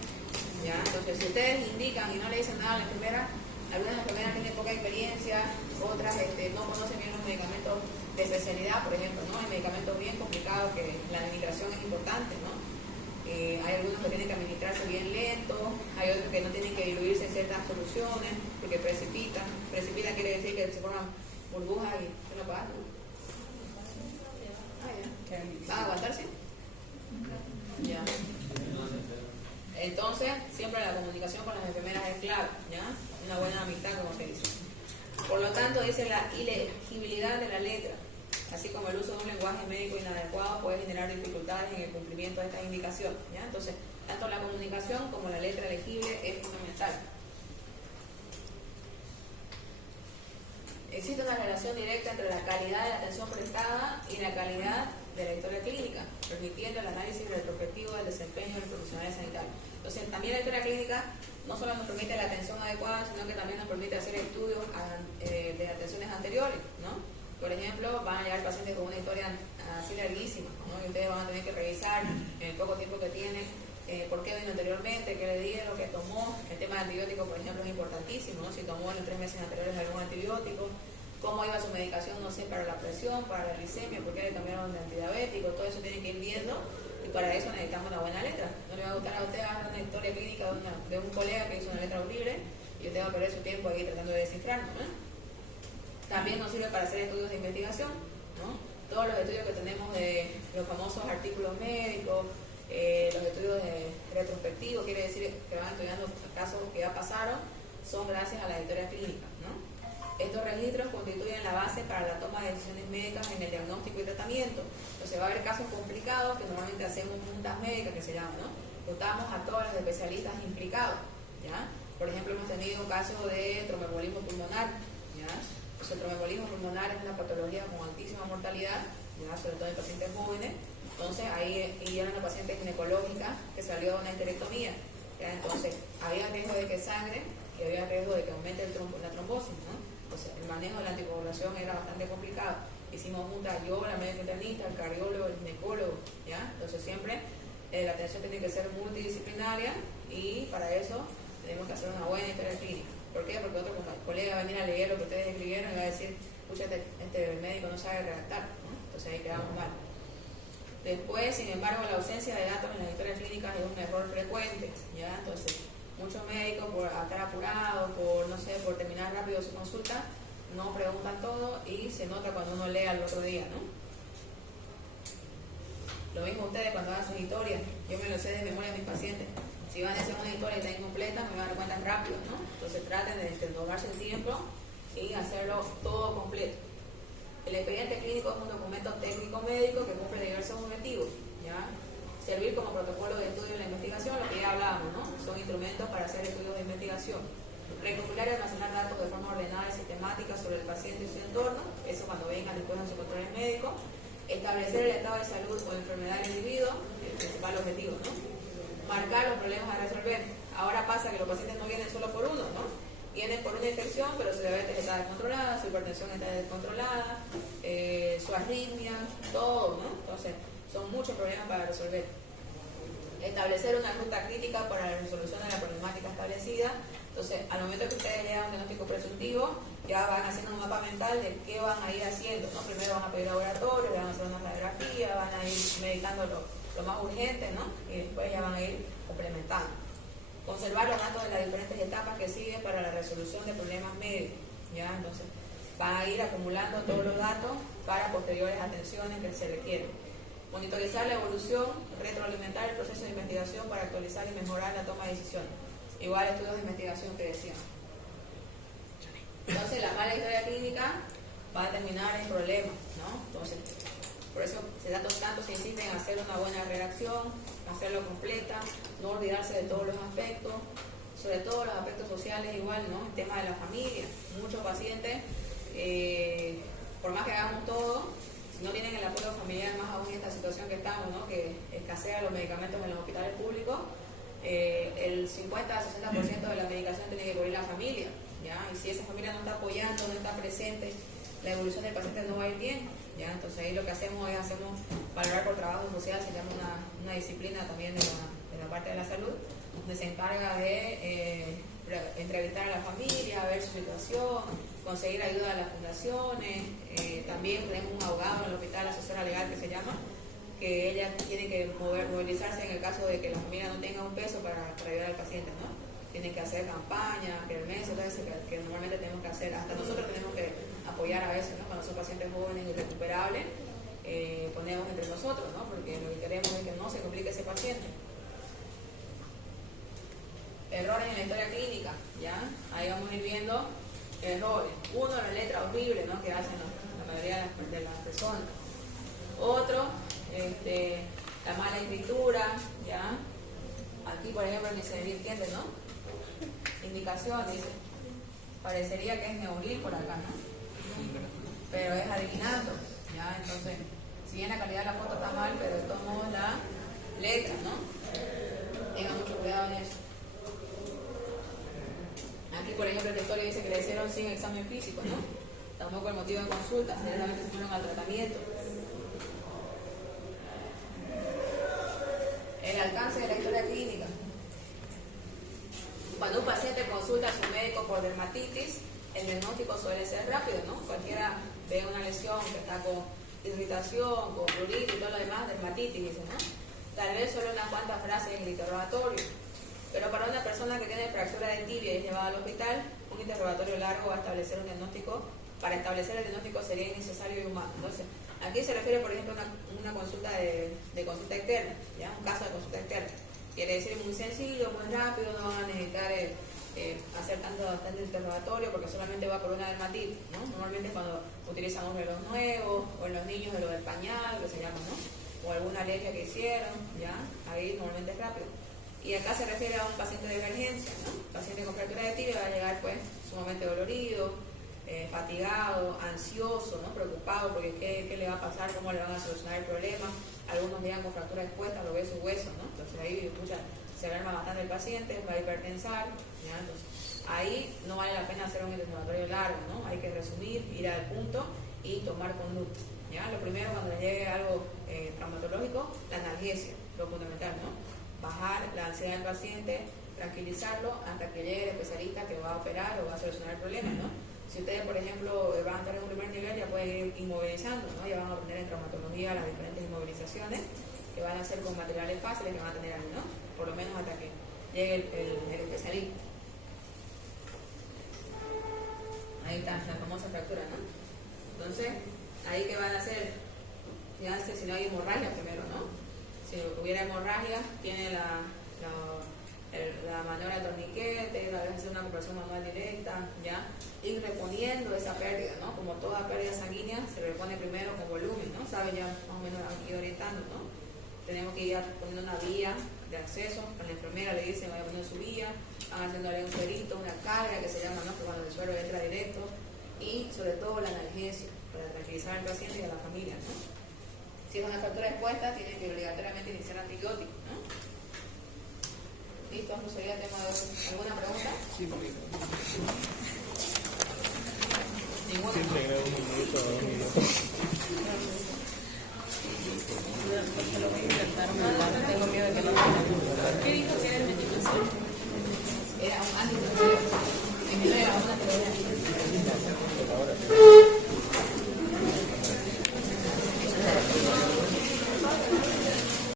¿Ya? Entonces, si ustedes indican y no le dicen nada a la enfermera, Algunas enfermeras tienen poca experiencia, otras no conocen bien los medicamentos de especialidad, por ejemplo, ¿no? Hay medicamentos bien complicados que la administración es importante, ¿no? Hay algunos que tienen que administrarse bien lento, hay otros que no tienen que diluirse en ciertas soluciones porque precipitan. Precipitan quiere decir que se forman burbujas y se lo pasan. ¿Van a aguantarse? Ya. Entonces, siempre la comunicación con las enfermeras es clave, ¿ya? Una buena amistad, como se dice. Por lo tanto, dice la ilegibilidad de la letra, así como el uso de un lenguaje médico inadecuado puede generar dificultades en el cumplimiento de esta indicación, ¿ya? Entonces, tanto la comunicación como la letra legible es fundamental. Existe una relación directa entre la calidad de la atención prestada y la calidad de la historia clínica, permitiendo el análisis retrospectivo del desempeño del profesional sanitario. Entonces, también la historia clínica no solo nos permite la atención adecuada, sino que también nos permite hacer estudios de atenciones anteriores, ¿no? Por ejemplo, van a llegar pacientes con una historia así larguísima, ¿no? Y ustedes van a tener que revisar en el poco tiempo que tienen por qué vino anteriormente, qué le dieron, qué tomó. El tema de antibióticos, por ejemplo, es importantísimo, ¿no? Si tomó en los 3 meses anteriores algún antibiótico, cómo iba su medicación, no sé, para la presión, para la glicemia, por qué le cambiaron de antidiabético, todo eso tiene que ir viendo, y para eso necesitamos una buena letra. No le va a gustar a usted hacer una historia clínica de un colega que hizo una letra horrible y usted va a perder su tiempo ahí tratando de descifrarlo, ¿no? También nos sirve para hacer estudios de investigación, ¿no? Todos los estudios que tenemos de los famosos artículos médicos, los estudios de retrospectivos, quiere decir que van estudiando casos que ya pasaron, son gracias a la historia clínica, ¿no? Estos registros constituyen la base para la toma de decisiones médicas en el diagnóstico y tratamiento. Entonces va a haber casos complicados que normalmente hacemos juntas médicas, que se llaman, ¿no? Juntamos a todos los especialistas implicados, ¿ya? Por ejemplo, hemos tenido casos de tromboembolismo pulmonar, ¿ya? Entonces, el tromboembolismo pulmonar es una patología con altísima mortalidad, ¿ya? Sobre todo en pacientes jóvenes. Entonces, ahí era una paciente ginecológica que salió de una histerectomía, ¿ya? Entonces, había riesgo de que sangre y había riesgo de que aumente la trombosis, ¿no? Entonces, el manejo de la anticoagulación era bastante complicado. Hicimos juntas yo, la médica internista, el cardiólogo, el ginecólogo, ¿ya? Entonces, siempre la atención tiene que ser multidisciplinaria y para eso tenemos que hacer una buena historia clínica. ¿Por qué? Porque otro colega va a venir a leer lo que ustedes escribieron y va a decir, escucha, este médico no sabe redactar, ¿no? Entonces, ahí quedamos mal. Después, sin embargo, la ausencia de datos en las historias clínicas es un error frecuente, ¿ya? Entonces, muchos médicos, por estar apurados, por terminar rápido su consulta, no preguntan todo y se nota cuando uno lee al otro día, ¿no? Lo mismo ustedes cuando hagan sus historias, yo me lo sé de memoria a mis pacientes. Si van a hacer una historia y está incompleta, me van a dar cuenta rápido, ¿no? Entonces traten de tomarse el tiempo y hacerlo todo completo. El expediente clínico es un documento técnico médico que cumple diversos objetivos, ¿ya? Servir como protocolo de estudio de la investigación, lo que ya hablábamos, ¿no? Son instrumentos para hacer estudios de investigación. Recopilar y almacenar datos de forma ordenada y sistemática sobre el paciente y su entorno, eso cuando vengan después de su control médico. Establecer el estado de salud o enfermedad del individuo, el principal objetivo, ¿no? Marcar los problemas a resolver. Ahora pasa que los pacientes no vienen solo por uno, ¿no? Vienen por una infección, pero su diabetes está descontrolada, su hipertensión está descontrolada, su arritmia, todo, ¿no? Entonces, son muchos problemas para resolver. Establecer una ruta crítica para la resolución de la problemática establecida. Entonces, al momento que ustedes le dan un diagnóstico presuntivo, ya van haciendo un mapa mental de qué van a ir haciendo, ¿no? Primero van a pedir laboratorio, van a hacer una radiografía, van a ir medicando lo más urgente, ¿no? Y después ya van a ir complementando. Conservar los datos de las diferentes etapas que siguen para la resolución de problemas médicos, ¿ya? Entonces, van a ir acumulando todos los datos para posteriores atenciones que se requieren. Monitorizar la evolución, retroalimentar el proceso de investigación para actualizar y mejorar la toma de decisiones. Igual estudios de investigación que decíamos. Entonces, la mala historia clínica va a terminar en problemas, ¿no? Entonces, por eso tanto se insiste en hacer una buena redacción, hacerlo completa, no olvidarse de todos los aspectos, sobre todo los aspectos sociales igual, ¿no? El tema de la familia. Muchos pacientes, por más que hagamos todo, si no tienen el apoyo familiar, más aún en esta situación que estamos, ¿no? Que escasean los medicamentos en los hospitales públicos, el 50-60% de la medicación tiene que cubrir la familia, ¿ya? Y si esa familia no está apoyando, no está presente, la evolución del paciente no va a ir bien, ¿ya? Entonces ahí lo que hacemos es valorar por trabajo social, se llama una disciplina también de la parte de la salud, donde se encarga de entrevistar a la familia, ver su situación, conseguir ayuda de las fundaciones. También tenemos un abogado en el hospital, asesora legal que se llama, que ella tiene que movilizarse en el caso de que la familia no tenga un peso para ayudar al paciente, ¿no? Tienen que hacer campañas, que el mes, todo eso que normalmente tenemos que hacer. Hasta nosotros tenemos que apoyar a veces, ¿no? Cuando son pacientes jóvenes y recuperables, ponemos entre nosotros, ¿no? Porque lo que queremos es que no se complique ese paciente. Errores en la historia clínica, ¿ya? Ahí vamos a ir viendo errores. Uno, la letra horrible, ¿no? Que hacen la mayoría de las personas. Otro, la mala escritura, ¿ya? Aquí, por ejemplo, ni se entiende, ¿no? Indicación, dice. Parecería que es neuril por acá, ¿no? Pero es adivinando, ¿ya? Entonces, si bien la calidad de la foto está mal, pero de todos modos la letra, ¿no? Tengan mucho cuidado en eso. Aquí, por ejemplo, el lector dice que le hicieron sin examen físico, ¿no? Tampoco el motivo de consulta, generalmente se fueron al tratamiento. El alcance de la historia clínica. Cuando un paciente consulta a su médico por dermatitis, el diagnóstico suele ser rápido, ¿no? Cualquiera ve una lesión que está con irritación, con prurito y todo lo demás, dermatitis, dice, ¿no? Tal vez solo unas cuantas frases en el interrogatorio. Pero para una persona que tiene fractura de tibia y es llevada al hospital, un interrogatorio largo va a establecer un diagnóstico. Para establecer el diagnóstico sería innecesario y humano. Entonces, aquí se refiere, por ejemplo, a una consulta de consulta externa, ¿ya? Un caso de consulta externa. Quiere decir muy sencillo, muy rápido, no van a necesitar hacer tanto interrogatorio porque solamente va por una dermatitis, ¿no? Normalmente cuando utilizan un reloj nuevo, o en los niños de lo del pañal, que se llama, ¿no? O alguna alergia que hicieron, ¿ya? Ahí normalmente es rápido. Y acá se refiere a un paciente de emergencia, ¿no? Paciente con fractura de tibia va a llegar pues sumamente dolorido, fatigado, ansioso, ¿no? Preocupado porque ¿qué le va a pasar? ¿Cómo le van a solucionar el problema? Algunos llegan con fractura expuesta, lo ve sus huesos, ¿no? Entonces ahí se alarma bastante el paciente, va a hipertensar, ¿ya? Entonces ahí no vale la pena hacer un interrogatorio largo, ¿no? Hay que resumir, ir al punto y tomar conducta, ¿ya? Lo primero, cuando le llegue algo traumatológico, la analgesia, lo fundamental, ¿no? Bajar la ansiedad del paciente, tranquilizarlo hasta que llegue el especialista que va a operar o va a solucionar el problema, ¿no? Si ustedes, por ejemplo, van a estar en un primer nivel, ya pueden ir inmovilizando, ¿no? Ya van a aprender en traumatología las diferentes inmovilizaciones que van a hacer con materiales fáciles que van a tener ahí, ¿no? Por lo menos hasta que llegue el especialista. Ahí está la famosa fractura, ¿no? Entonces, ahí que van a hacer, fíjense si no hay hemorragia primero, ¿no? Si hubiera hemorragia, tiene la maniobra de torniquete, a veces una compresión manual directa, ¿ya? Ir reponiendo esa pérdida, ¿no? Como toda pérdida sanguínea, se repone primero con volumen, ¿no? Saben ya más o menos aquí orientando, ¿no? Tenemos que ir poniendo una vía de acceso, a la enfermera le dicen, vaya poniendo su vía, van haciéndole un cerito, una carga que se llama, ¿no? Que cuando el suero entra directo, y sobre todo la analgesia, para tranquilizar al paciente y a la familia, ¿no? Si es una fractura expuesta, tienen que obligatoriamente iniciar antibióticos, ¿no? ¿Listo? ¿No sería el tema de hoy? ¿Alguna pregunta? Sí, ¿Ninguna? siempre grabo un minuto.